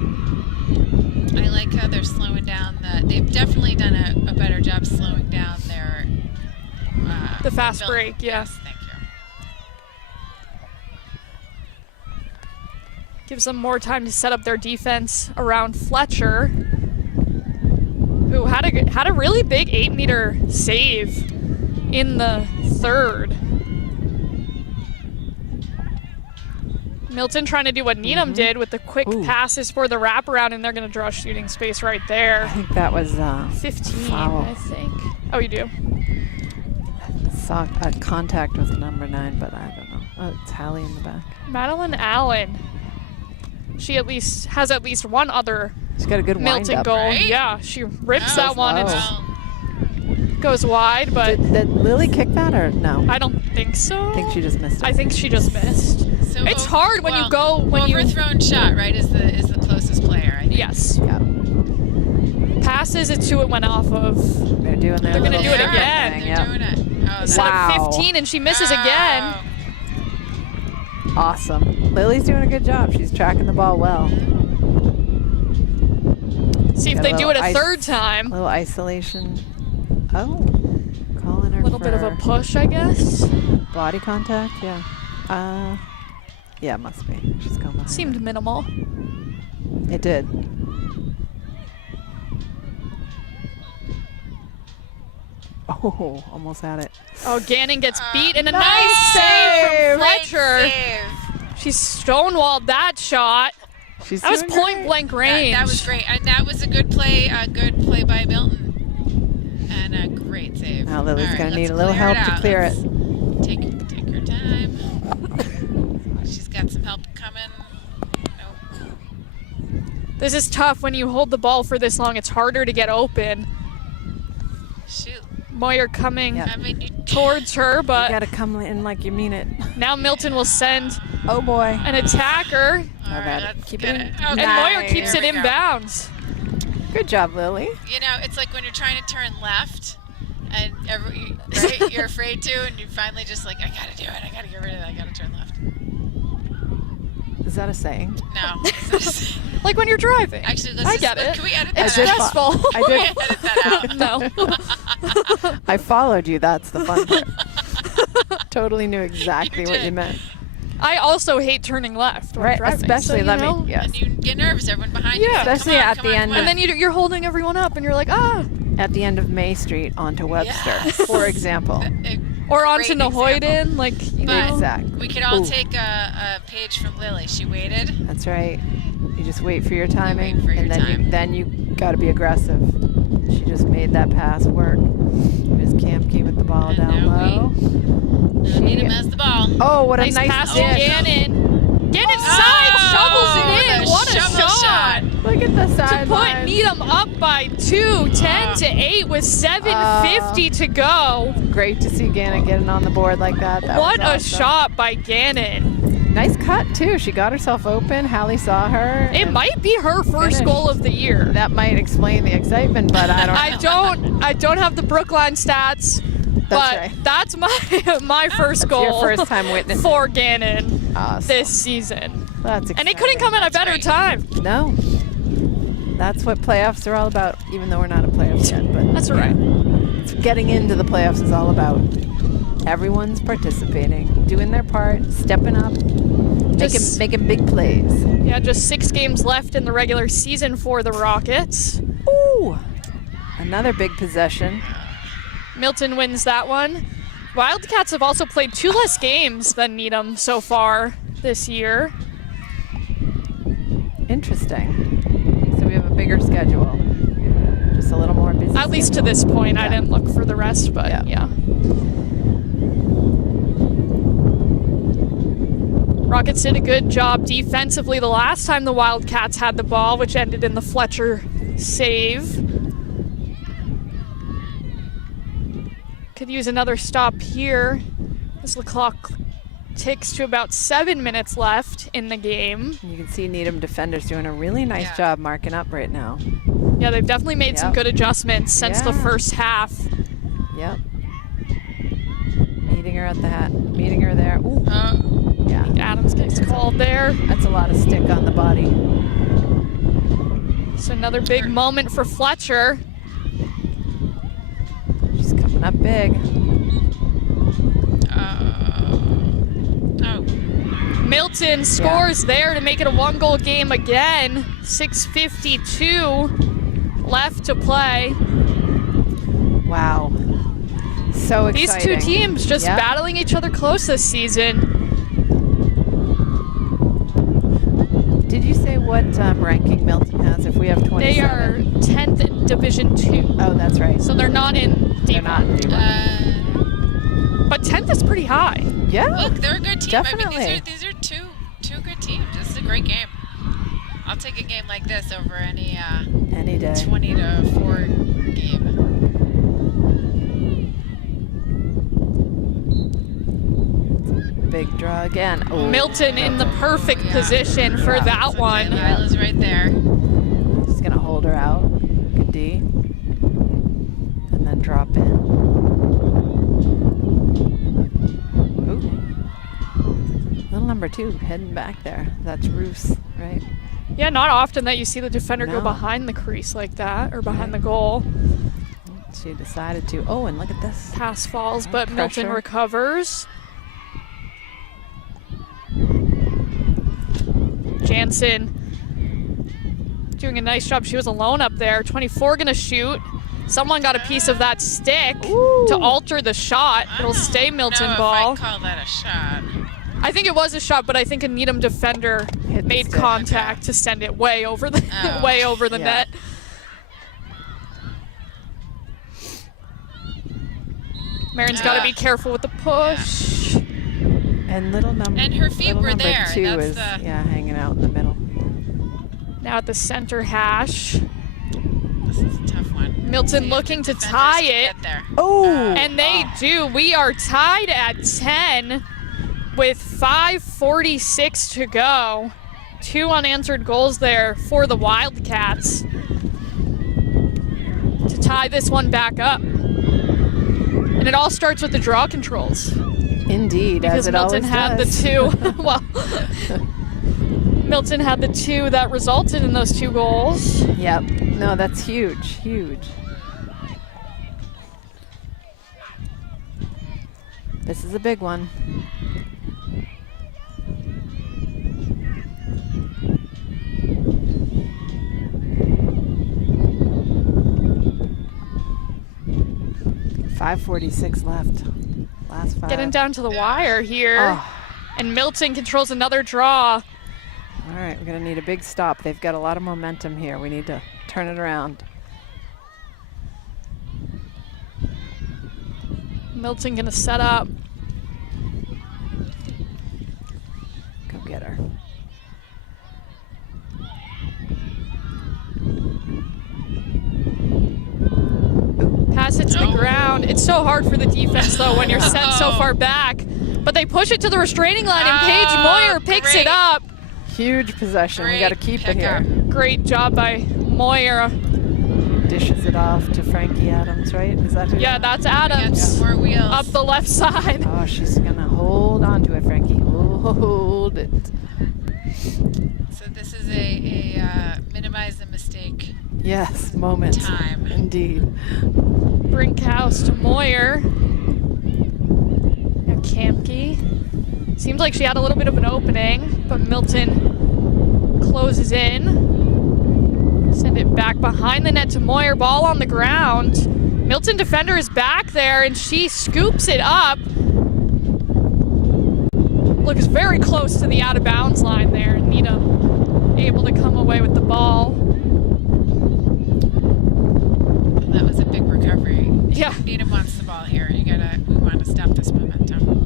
I like how they're slowing down they've definitely done a better job slowing down their The fast break, yeah. Yes, thank you. Gives them more time to set up their defense around Fletcher, who had a really big 8-meter save in the third. Milton trying to do what Needham did with the quick passes for the wraparound, and they're going to draw shooting space right there. I think that was 15, foul. I think. Oh, you do? Saw a contact with number 9, but I don't know. Oh, it's Hallie in the back. Madeline Allen. She has at least one other She's got a good Milton wind-up. goal. Right? Yeah, she rips that one low. and Well, goes wide, but Did Lily kick that or no? I don't think so. I think she just missed it. I think she just missed. so It's hard when you go when you overthrown shot, right? Is the closest player. I think. yes. Yeah. Passes it's who it went off of. They're doing their They're gonna little do it finger again. thing, They're yeah. doing it. Oh, Instead Wow. of 15, and she misses again. Awesome. Lily's doing a good job. She's tracking the ball well. See if Got they a do it a little third time. Little isolation. Oh. Calling her A little bit of a for push, I guess. body contact, yeah. Yeah, it must be. She's going behind Seemed her. minimal. It did. Oh, almost had it. Oh, Gannon gets beat, and a nice nice save from save. Fletcher. Great save. She stonewalled that shot. She's That was doing point great. blank range. That was great. And that was a good play by Milton. And a great save. Now Lily's All right, going to need let's a little help to out. clear it. Let's Take her time. She's got some help coming. Nope. This is tough when you hold the ball for this long. It's harder to get open. Shoot. Moyer coming Yeah. I mean, you towards her, You but got to come in like you mean it. now Milton will send Oh boy. an attacker, All right, bad. let's Keep get it it. in. Okay, and Nice. Moyer keeps there it we in go. bounds. Good job, Lily. You know, it's like when you're trying to turn left, and right, you're afraid to, and you finally just like, I gotta do it. I gotta get rid of it. I gotta turn left. Is that a saying? No. Like when you're driving. Actually, let's I just, get it. Can we edit It's that out? stressful. I did. Edit that out. No. I followed you. That's the fun part. Totally knew exactly You what you did. meant. I also hate turning left when Right, driving. especially so, let know? me. Yes. And you get nervous. Everyone behind you. Yeah. Come Especially on, at come the on, end come And on. then you're holding everyone up, and you're like, ah. At the end of May Street onto Webster, Yes. for example. Or onto Great example. Nahoyden, like, you But know. Exactly. we could all Ooh. take a page from Lily. She waited. That's right. You just wait for your timing, wait for your and then time. then you got to be aggressive. She just made that pass work. Here's Kamke with the ball And down now low. Now Needham has the ball. Oh, what Nice a nice pass to dish. Gannon. Gannon side shovels it in. the What a shovel shot. Look at the To put sideline. Needham up by 2, 10 to 8 with 7:50 to go. Great to see Gannon getting on the board like that. That What was a awesome. shot by Gannon. Nice cut too. She got herself open. Hallie saw her. It and might be her first Finished. goal of the year. That might explain the excitement, but I don't know. I don't have the Brookline stats, but right. that's my first goal. your first time witnessing. for Gannon Awesome. this season. That's exciting. And it couldn't come at a better great. time. No. That's what playoffs are all about, even though we're not in playoffs yet. But That's right. it's getting into the playoffs is all about. Everyone's participating, doing their part, stepping up, Just- making big plays. Yeah, just 6 games left in the regular season for the Rockets. Ooh, another big possession. Milton wins that one. Wildcats have also played 2 less games than Needham so far this year. Interesting. So we have a bigger schedule. Just a little more busy. At least to schedule. this point. I Yeah. didn't look for the rest, but Yeah. yeah. Rockets did a good job defensively the last time the Wildcats had the ball, which ended in the Fletcher save. Could use another stop here as the clock ticks to about 7 minutes left in the game. You can see Needham defenders doing a really nice Yeah. job marking up right now. Yeah, they've definitely made some Yep. good adjustments since the Yeah. first half. Yep. Meeting her at the hat. Meeting her there. Ooh, yeah. Adams gets called there. That's a lot of stick on the body. So another big moment for Fletcher. She's coming up big. Oh. Milton scores there to make it a 1-goal game again. 6:52 left to play. Wow. So exciting. These two teams just Yep. battling each other close this season. Did you say what ranking Milton has if we have 27? They are 10th in Division 2. Oh, that's right. So they're not in They're D1. not in D1. But 10th is pretty high. Yeah. Look, they're a good team. I Definitely. mean, these are two good teams. This is a great game. I'll take a game like this over any Any day. 20 to 4 game. Big draw again. Oh. Milton in the perfect Yeah. position for Yeah. that Okay, one. Lila's right there. Just gonna hold her out. Good D. And then drop in. Ooh. Little number 2 heading back there. That's Roos, right? Yeah, not often that you see the defender go No. behind the crease like that or behind the goal. She decided to. Oh, and look at this. Pass falls, but Milton Pressure. recovers. Jansen doing a nice job. She was alone up there. 24 gonna shoot. Someone got a piece of that stick to alter the shot. It'll stay Milton No, ball. if I call that a shot. I think it was a shot, but I think a Needham defender Hit the made stick. contact to send it way over the Oh. way over the Yeah. net. Marin's got to be careful with the push. And little number. And her feet little were number there. 2 That's is the- hanging out in the middle. Now at the center hash. This is a tough one. Milton See if looking the to defenders tie can it. get there. Oh! And they do. We are tied at 10 with 5:46 to go. 2 unanswered goals there for the Wildcats to tie this one back up. And it all starts with the draw controls. Indeed, Because as it Milton always had does. the 2. Well, Milton had the 2 that resulted in those 2 goals. Yep. No, that's huge, huge. This is a big one. .546 left. Last 5. Getting down to the wire here. Oh. And Milton controls another draw. All right, we're going to need a big stop. They've got a lot of momentum here. We need to turn it around. Milton gonna set up. Go get her. Pass it to the ground. It's so hard for the defense though when you're set so far back. But they push it to the restraining line and Paige Moyer picks it great. up. Huge possession. We got to Great keep it here. pickup. Great job by Moyer. Dishes it off to Frankie Adams, right? Is that who? Yeah, that's Get Adams. 4 wheels. Up the left side. Oh, she's going to hold on to it, Frankie. Hold it. So this is a minimize the mistake Yes, moment. time. Indeed. Brinkhouse to Moyer. Now Kamke. Seems like she had a little bit of an opening, but Milton closes in. Send it back behind the net to Moyer. Ball on the ground. Milton defender is back there, and she scoops it up. Looks very close to the out-of-bounds line there. Needham able to come away with the ball. That was a big recovery. Yeah. Needham wants the ball here. We want to stop this momentum.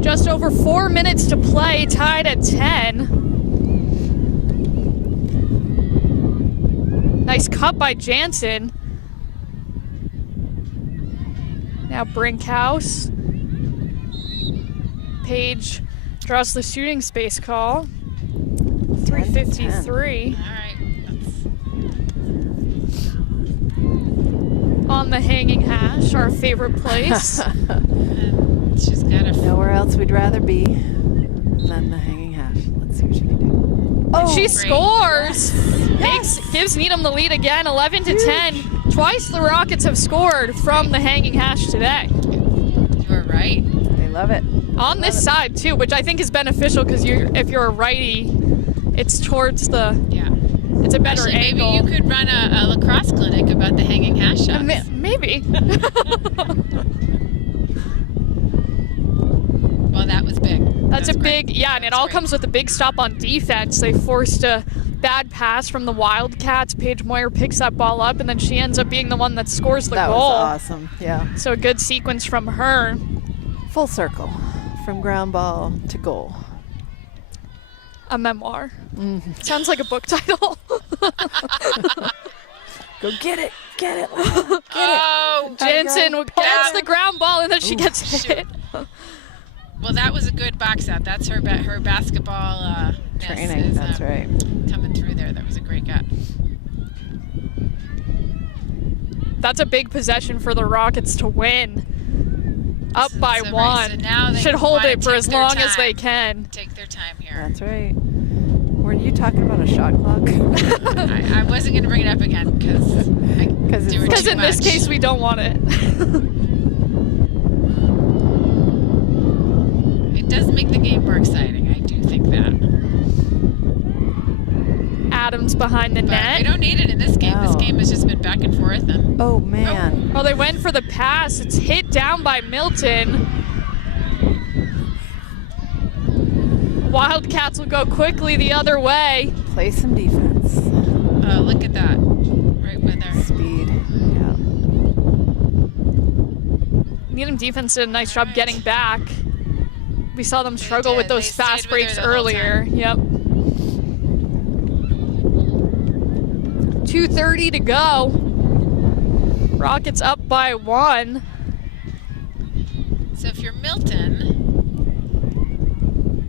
Just over 4 minutes to play, tied at 10. Nice cut by Jansen. Now Brinkhouse. Paige draws the shooting space call. 3:53 All right. on the hanging hash, our favorite place. And she's got a Nowhere else we'd rather be than the hanging hash. Let's see what she can do. Oh, She great. scores. Gives Needham the lead again, 11 to 10. Twice the Rockets have scored from the hanging hash today. You were right. they love it. On this side too, which I think is beneficial because if you're a righty, it's towards the. Yeah. It's a better Actually, maybe angle. you could run a lacrosse clinic about the hanging hash shots. Maybe. Well, that was big. That's That a was great. big, yeah, and it That's all great. comes with a big stop on defense. They forced a bad pass from the Wildcats. Paige Moyer picks that ball up, and then she ends up being the one that scores the That goal. was awesome. Yeah. So a good sequence from her. Full circle from ground ball to goal. A memoir. Mm-hmm. Sounds like a book title. Go get it. Get it. Lila. Get Oh, Jansen Pull gets it. the ground ball, and then she Ooh, gets hit. well, that was a good box out. That's her her basketball Training. is, That's right. coming through there. That was a great gut. That's a big possession for the Rockets to win. Up by So right, one. so now they Should hold wanna it for take as their long as they time. can. Take their time here. That's right. Were you talking about a shot clock? I wasn't going to bring it up again because it's Because in this case, we don't want it. it does make the game more exciting. I do think that. Adams behind the But we net. don't need it in this game. This No. game has just been back and forth. And Oh, man. Oh, they went for the pass. It's hit down by Milton. Wildcats will go quickly the other way. Play some defense. look at that. Right with her. Speed. Yeah. Needham defense did a nice job getting back. We saw them struggle with did. those They fast stayed with her breaks the whole earlier. time. Yep. 2:30 to go. Rockets up by 1. So if you're Milton,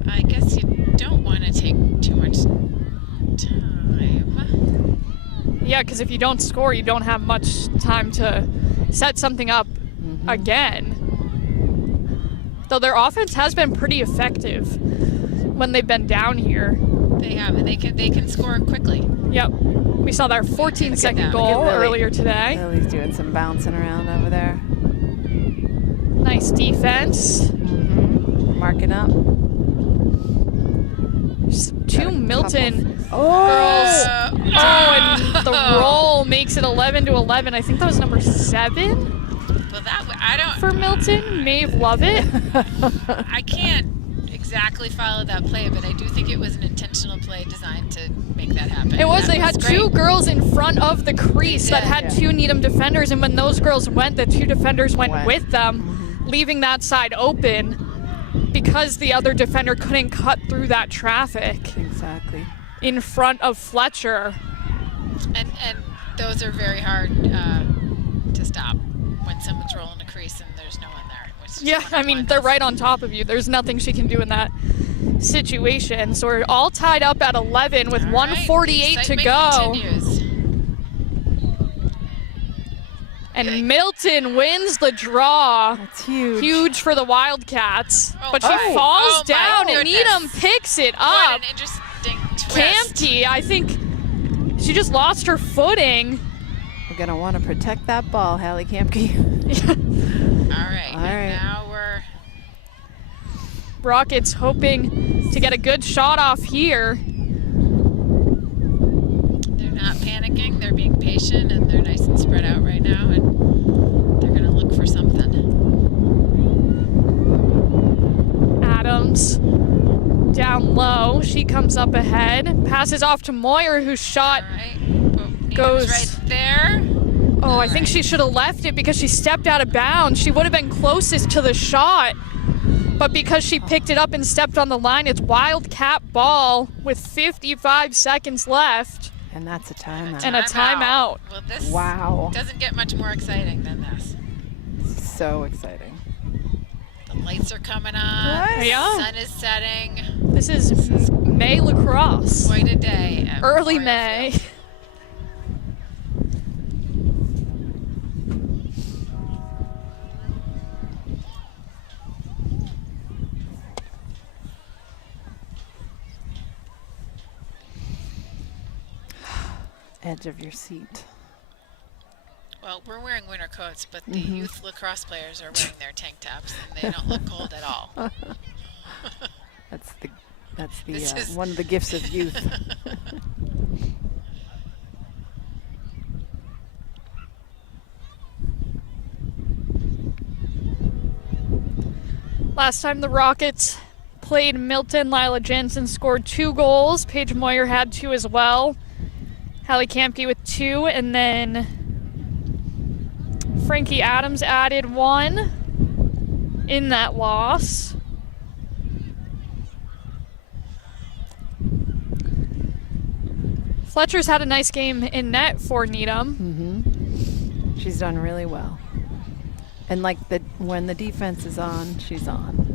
I guess you don't want to take too much time. Yeah, because if you don't score, you don't have much time to set something up again. Though their offense has been pretty effective when they've been down here. They have, and they can score quickly. Yep. We saw their 14-second goal Look at Lily. earlier today. Lily's doing some bouncing around over there. Nice defense. Marking up. Just Got two a Milton couple. girls. And the roll makes it 11-11. I think that was number 7 Well, I don't. for Milton. Maeve Lovett. I can't exactly follow that play, but I do think it was an intentional play designed to make that happen. It was. That They had great. 2 girls in front of the crease They that did, had yeah. 2 Needham defenders, and when those girls went, the 2 defenders went with them, leaving that side open because the other defender couldn't cut through that traffic Exactly. in front of Fletcher. And those are very hard to stop when someone's rolling a crease and there's no one there. Which is Yeah, what I mean, one they're does. right on top of you. There's nothing she can do in that situation. So we're all tied up at 11 with All right, 1:48 the to excitement go. continues. And Milton wins the draw. That's huge. Huge for the Wildcats. Oh But she my. falls Oh my down, and goodness. Needham picks it What up. an interesting twist. Kamke, I think she just lost her footing. We're going to want to protect that ball, Hallie Kamke. All right. All right. Now we're. Rockets hoping to get a good shot off here. They're not panicking. They're being patient, and they're nice and spread out right now, and they're going to look for something. Adams down low. She comes up ahead. Passes off to Moyer, whose shot. All right. Oh, Needham's Goes- right there. Oh, I think she should have left it because she stepped out of bounds. She would have been closest to the shot. But because she picked it up and stepped on the line, it's Wildcat ball with 55 seconds left And that's a timeout. and a timeout. Well, this Wow. doesn't get much more exciting than this. So exciting. The lights are coming on. What? The Yeah. sun is setting. This is May Lacrosse. Quite a day. At Early Memorial May. Field. Edge of your seat. Well, we're wearing winter coats, but the youth lacrosse players are wearing their tank tops, and they don't look cold at all. That's the This is- one of the gifts of youth. Last time the Rockets played Milton, Lila Jansen scored 2 goals. Paige Moyer had 2 as well. Hallie Kamke with 2, and then Frankie Adams added 1 in that loss. Fletcher's had a nice game in net for Needham. She's done really well. And like when the defense is on, she's on.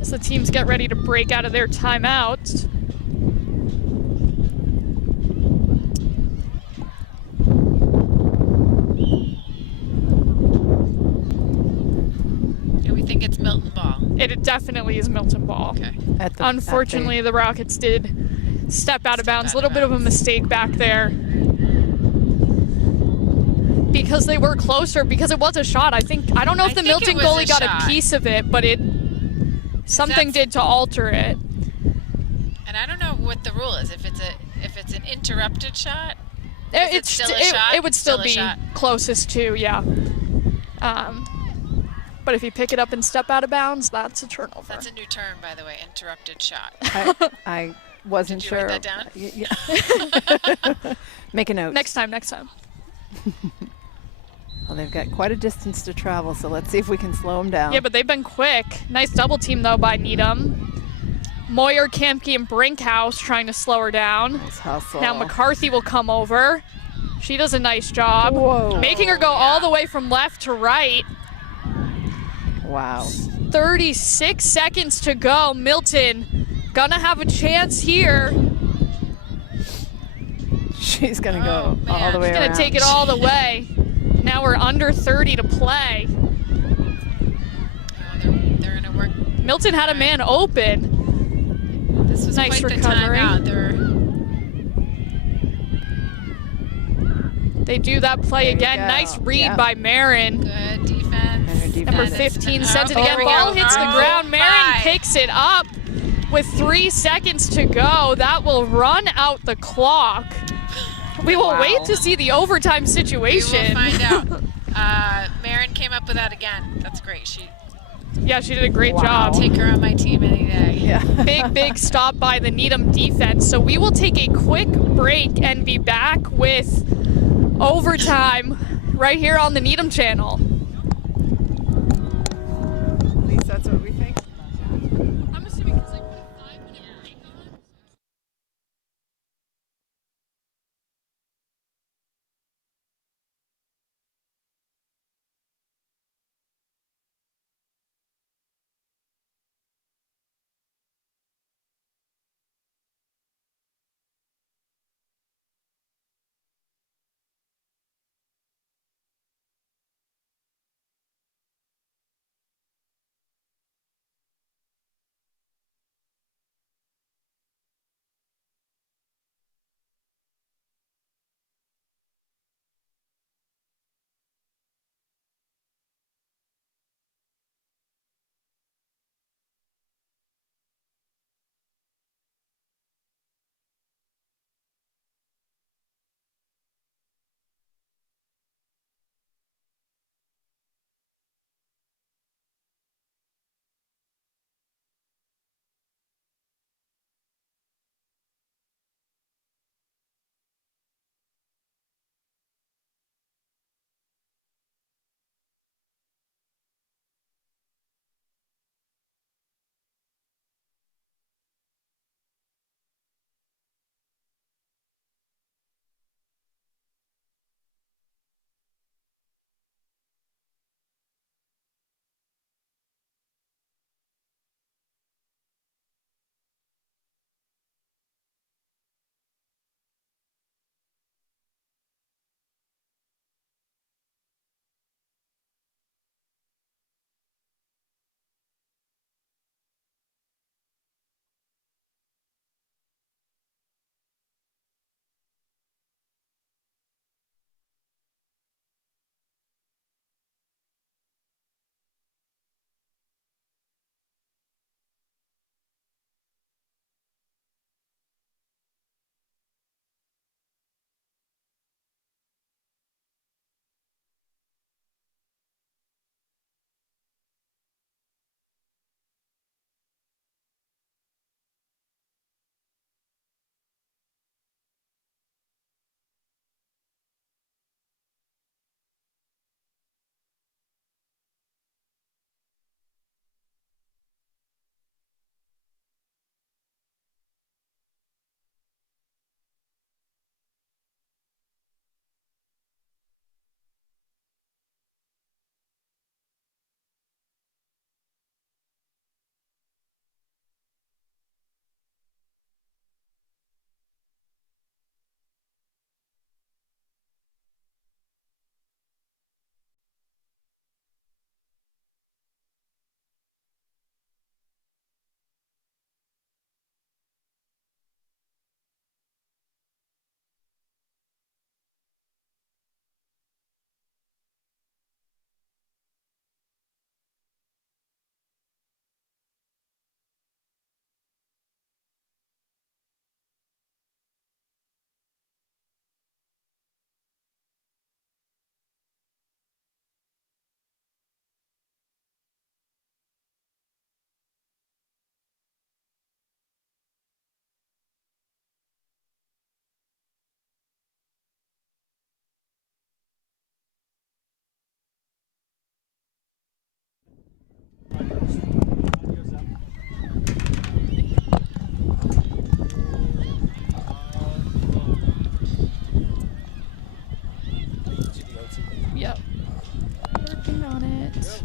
As the teams get ready to break out of their timeouts. And we think it's Milton ball. It definitely is Milton ball. Okay. Unfortunately, the Rockets did step out of bounds. A out little of bit of a bounds. mistake back there. Because they were closer, because it was a shot. I don't know if I the think it Milton was goalie a got shot. a piece of it, but something That's- did to alter it. And I don't know what the rule is. If it's an interrupted shot, Is it still a it, shot? it would still Still a be shot. closest to, yeah. But if you pick it up and step out of bounds, that's a turnover. that's a new term, by the way, interrupted shot. I wasn't Did you sure. write that down? Yeah. Make a note. Next time. Well, they've got quite a distance to travel, so let's see if we can slow them down. Yeah, but they've been quick. Nice double team, though, by Needham. Moyer, Kamke, and Brinkhouse trying to slow her down. Nice hustle. Now McCarthy will come over. She does a nice job. Whoa. Making her go all the way from left to right. Wow. 36 seconds to go. Milton gonna have a chance here. She's gonna go all man. the way She's gonna around. take it all the way. Now we're under 30 to play. They're gonna work. Milton had a man open. This was Nice quite recovery. the timeout. They do that play There you again. go. Nice read Yep. by Marin. Good defense. And her defense. Number Defense. 15 sends it Oh, again. here we Ball go. hits the Oh, ground. Marin my. picks it up with 3 seconds to go. That will run out the clock. We will Wow. wait to see the overtime We situation. will find out. Marin came up with that again. That's great. Yeah, she did a great Wow. job. Take her on my team any day. Yeah. Big stop by the Needham defense. So we will take a quick break and be back with overtime right here on the Needham channel. At least that's what we think. I'm assuming because I put a 5-minute break on. set.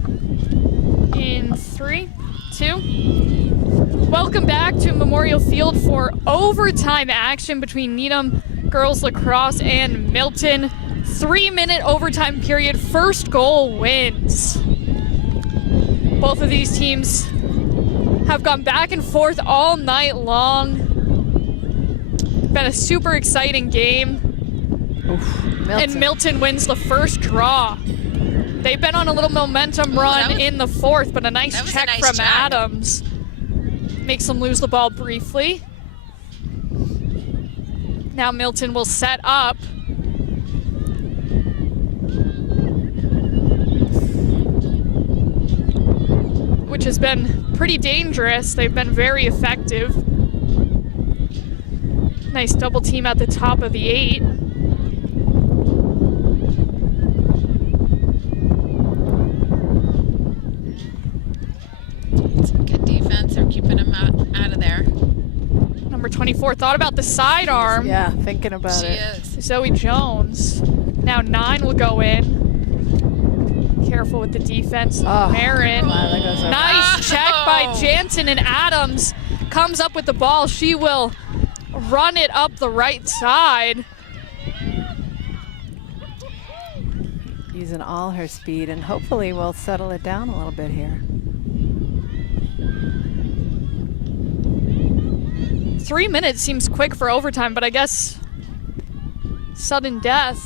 In 3, 2. Welcome back to Memorial Field for overtime action between Needham girls lacrosse and Milton. 3-minute overtime period. First goal wins. Both of these teams have gone back and forth all night long. Been a super exciting game. And Milton wins the first draw. They've been on a little momentum run in the fourth, but a nice check from Adams makes them lose the ball briefly. Now Milton will set up. Which has been pretty dangerous. They've been very effective. Nice double team at the top of the 8. Some good defense. They're keeping him out of there. Number 24 thought about the sidearm. Yeah, thinking about She it. is. Zoe Jones. Now 9 will go in. Careful with the defense. Marin. Lila goes over. Nice check by Jansen, and Adams comes up with the ball. She will run it up the right side. Using all her speed, and hopefully we'll settle it down a little bit here. 3 minutes seems quick for overtime, but I guess sudden death.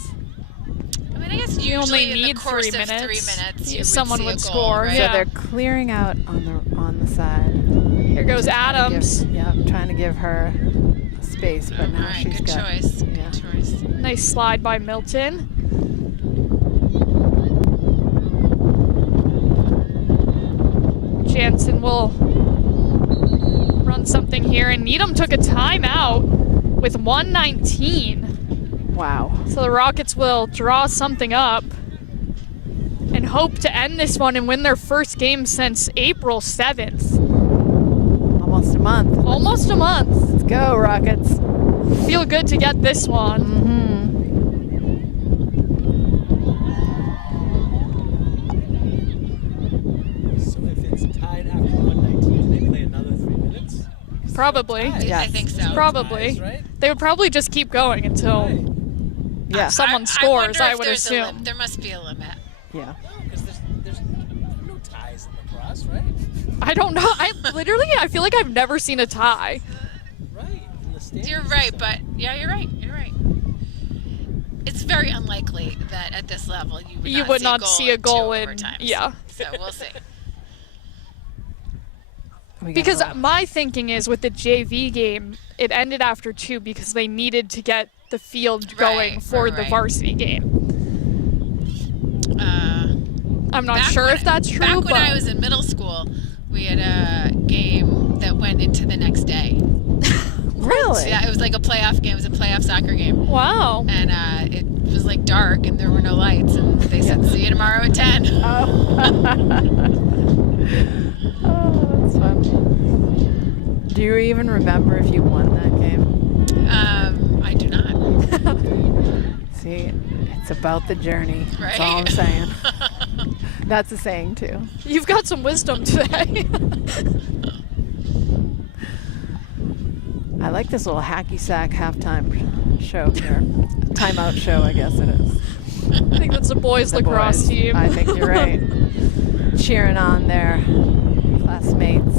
I mean, I guess You only usually in need the course 3 of minutes. 3 minutes, you Someone would would see a goal, score, right? yeah. So they're clearing out on the side. Here goes Adams. Trying to give her space, but now All right, she's good got. choice. Yeah. Good choice. Nice slide by Milton. Jansen will run something here, and Needham took a timeout with 1:19. Wow. So the Rockets will draw something up and hope to end this one and win their first game since April 7th. Almost a month. Almost a month. Let's go, Rockets. Feel good to get this one. Mm-hmm. So if it's tied after 119, they play another 3 minutes? Probably. Yes. I think so. Probably. Ties, right? They would probably just keep going until Right. Yeah. someone I scores, wonder I if would there's a assume. there must be a limit. Yeah. Because there's no ties in lacrosse, right? I don't know. I feel like I've never seen a tie. Right. In the standings You're and right, stuff. but yeah, you're right. You're right. It's very unlikely that at this level you would not see a goal in two overtimes. yeah. So we'll see. We got Because a little- my thinking is with the JV game, it ended after 2 because they needed to get the field going Right, for right, the right. varsity game. I'm not Back sure when- if that's true, Back but when I was in middle school, we had a game that went into the next day. Really? Yeah, it was like a playoff game. It was a playoff soccer game. wow. And it was like dark and there were no lights. And they said, see you tomorrow at 10. Oh. Oh, that's fun. Do you even remember if you won that game? I do not. See, it's about the journey. That's all I'm Right? saying. That's a saying too. You've got some wisdom today. I like this little hacky sack halftime show here. Timeout show, I guess it is. I think that's the boys The lacrosse boys. team. I think you're right. Cheering on their classmates.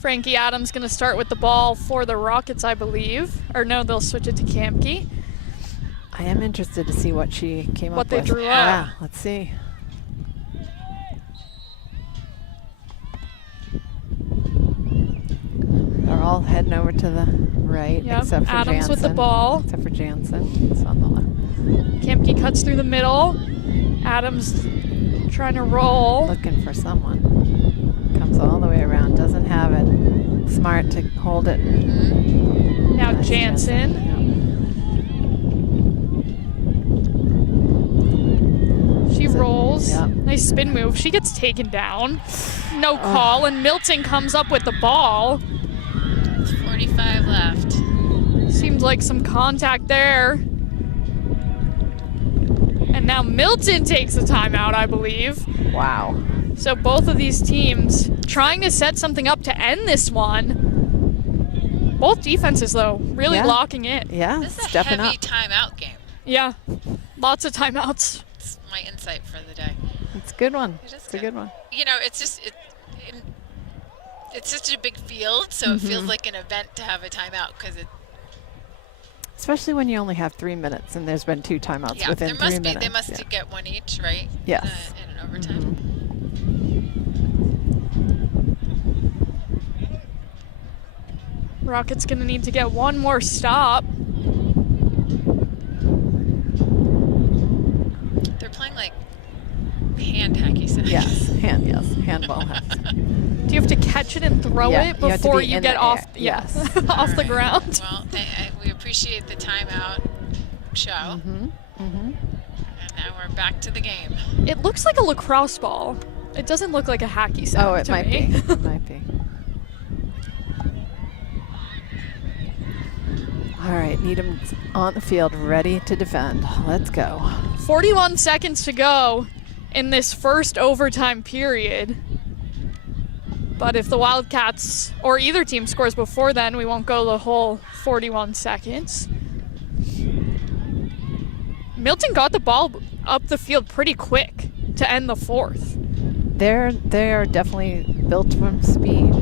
Frankie Adams going to start with the ball for the Rockets, I believe. Or no, they'll switch it to Kamke. I am interested to see what she came What up they with. drew up. Yeah, let's see. They're all heading over to the right, Yep, except for Adams Jansen. with the ball. Except for Jansen. It's on the left. Kamke cuts through the middle. Adams trying to roll. Looking for someone. Comes all the way around. Doesn't have it. Smart to hold it. Now Nice Jansen. She Is it- rolls. Yep. Nice spin move. She gets taken down. No call, and Milton comes up with the ball. It's 45 left. Seems like some contact there. And now Milton takes a timeout, I believe. Wow. So both of these teams trying to set something up to end this one. Both defenses, though, really locking in. Yeah, This is a stepping heavy up. timeout game. Yeah, lots of timeouts. That's my insight for the day. It's a good one. It is It's a good one. You know, it's just it's such a big field, so it feels like an event to have a timeout because it. Especially when you only have 3 minutes and there's been 2 timeouts Yeah, within there 3 must be. minutes. They must get one each, right? Yes. In an overtime. Rockets gonna need to get one more stop. They're playing like hand hacky sack. Yes, handball. Do you have to catch it and throw Yeah, it you have to before be you in get the off? air. Yes, Yes. off the All right. ground. Well, we appreciate the timeout show. Mm-hmm. And now we're back to the game. It looks like a lacrosse ball. It doesn't look like a hacky sack. Oh, it to might me. be. It might be. All right, Needham's on the field, ready to defend. Let's go. 41 seconds to go in this first overtime period. But if the Wildcats or either team scores before then, we won't go the whole 41 seconds. Milton got the ball up the field pretty quick to end the fourth. They're definitely built from speed.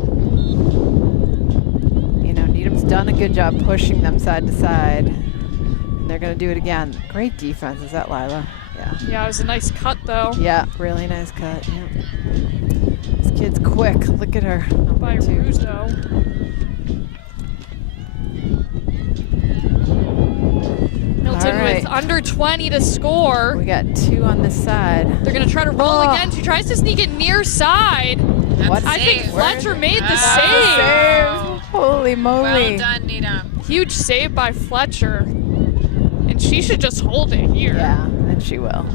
You know, Needham's done a good job pushing them side to side. And they're going to do it again. Great defense. Is that Lila? Yeah. Yeah, it was a nice cut though. Yeah, really nice cut. Yeah. This kid's quick. Look at her. By Number 2. Russo. Milton All right. with under 20 to score. We got 2 on this side. They're going to try to roll Oh. again. She tries to sneak it near side. That's What? a I think save. Fletcher made the Wow. save. Holy moly. Well done, Needham. Huge save by Fletcher. And she should just hold it here. Yeah, and she will.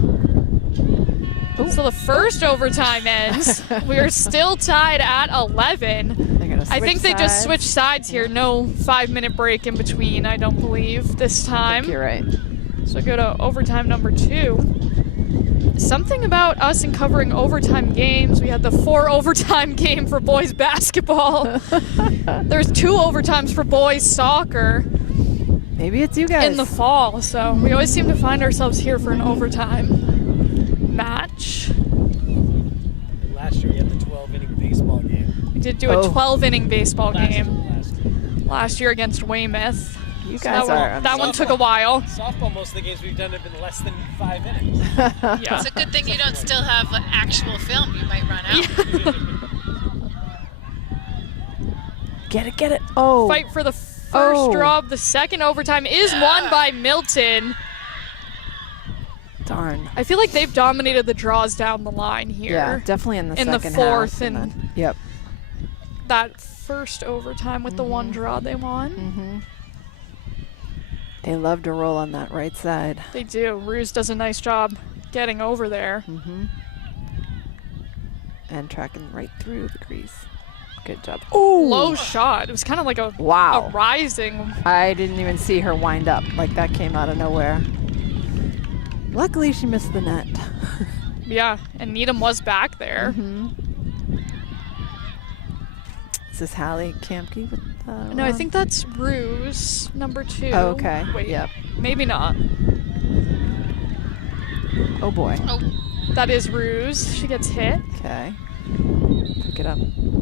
So the first overtime ends. We're still tied at 11. They're gonna I think they just sides. switched sides here. No 5-minute break in between, I don't believe, this I time. think you're right. So go to overtime number 2. Something about us in covering overtime games. We had the 4 overtime game for boys basketball. There's 2 overtimes for boys soccer Maybe it's you guys. in the fall. So we always seem to find ourselves here for an overtime match. Last year you had the 12-inning baseball game. We did do a 12-inning baseball game Last last year against Weymouth. You So guys are. that one took a while. Softball, most of the games we've done have been less than 5 innings. Yeah. It's a good thing you don't still have actual film. You might run out. Get it. Oh. Fight for the first Oh. draw of the second overtime is won by Milton. Darn. I feel like they've dominated the draws down the line here. Yeah, definitely in the in the second fourth half. and- then- yep. That first overtime with the one draw they won. Mm-hmm. They love to roll on that right side. They do. Ruse does a nice job getting over there. Mm-hmm. And tracking right through the crease. Good job. Oh, Low shot. It was kind of like a wow. rising. I didn't even see her wind up. Like that came out of nowhere. Luckily, she missed the net. Yeah, and Needham was back there. Mm-hmm. Is this Hallie Kamke with No, I think that's Ruse, number 2. Oh, okay. Wait, Yep. maybe not. Oh boy. Oh, That is Ruse. She gets hit. Okay. Pick it up.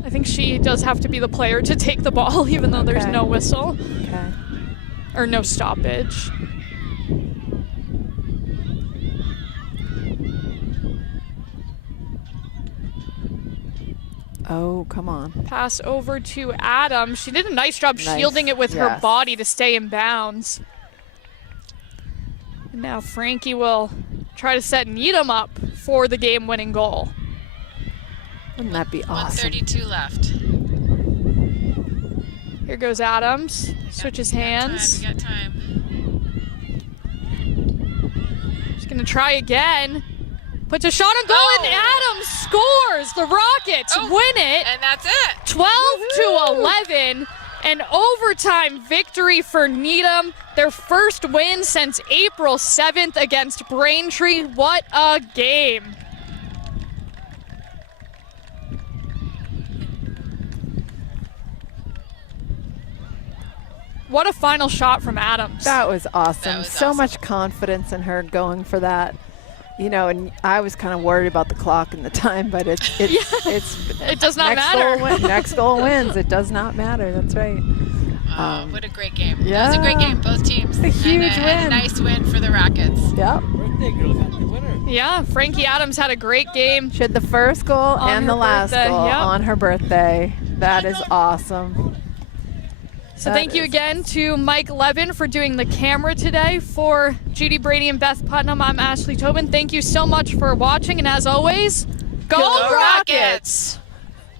I think she does have to be the player to take the ball, even though there's Okay. no whistle Okay. or no stoppage. Oh, come on. Pass over to Adam. She did a nice job Nice. shielding it with her Yes. body to stay in bounds. And now Frankie will try to set Needham up for the game-winning goal. Wouldn't that be awesome? 132 left. Here goes Adams. Switches hands. We got time. She's going to try again. Puts a shot on goal, and Adams scores. The Rockets win it. And that's it. 12 to 11. An overtime victory for Needham, their first win since April 7th against Braintree. What a game. What a final shot from Adams. That was awesome. That was so awesome. much confidence in her going for that. You know, and I was kind of worried about the clock and the time, but it's It does not next matter. Goal next goal wins. It does not matter. That's right. What a great game. Yeah. It was a great game, both teams. A huge and a win. nice win for the Rockets. Yep. Birthday girl got the winner. Yeah, Frankie Adams had a great game. She had the first goal On and her the last birthday, goal yep. on her birthday. That is awesome. So That thank you is again to Mike Levin for doing the camera today. For Judy Brady and Beth Putnam, I'm Ashley Tobin. Thank you so much for watching, and as always, go Go Rockets!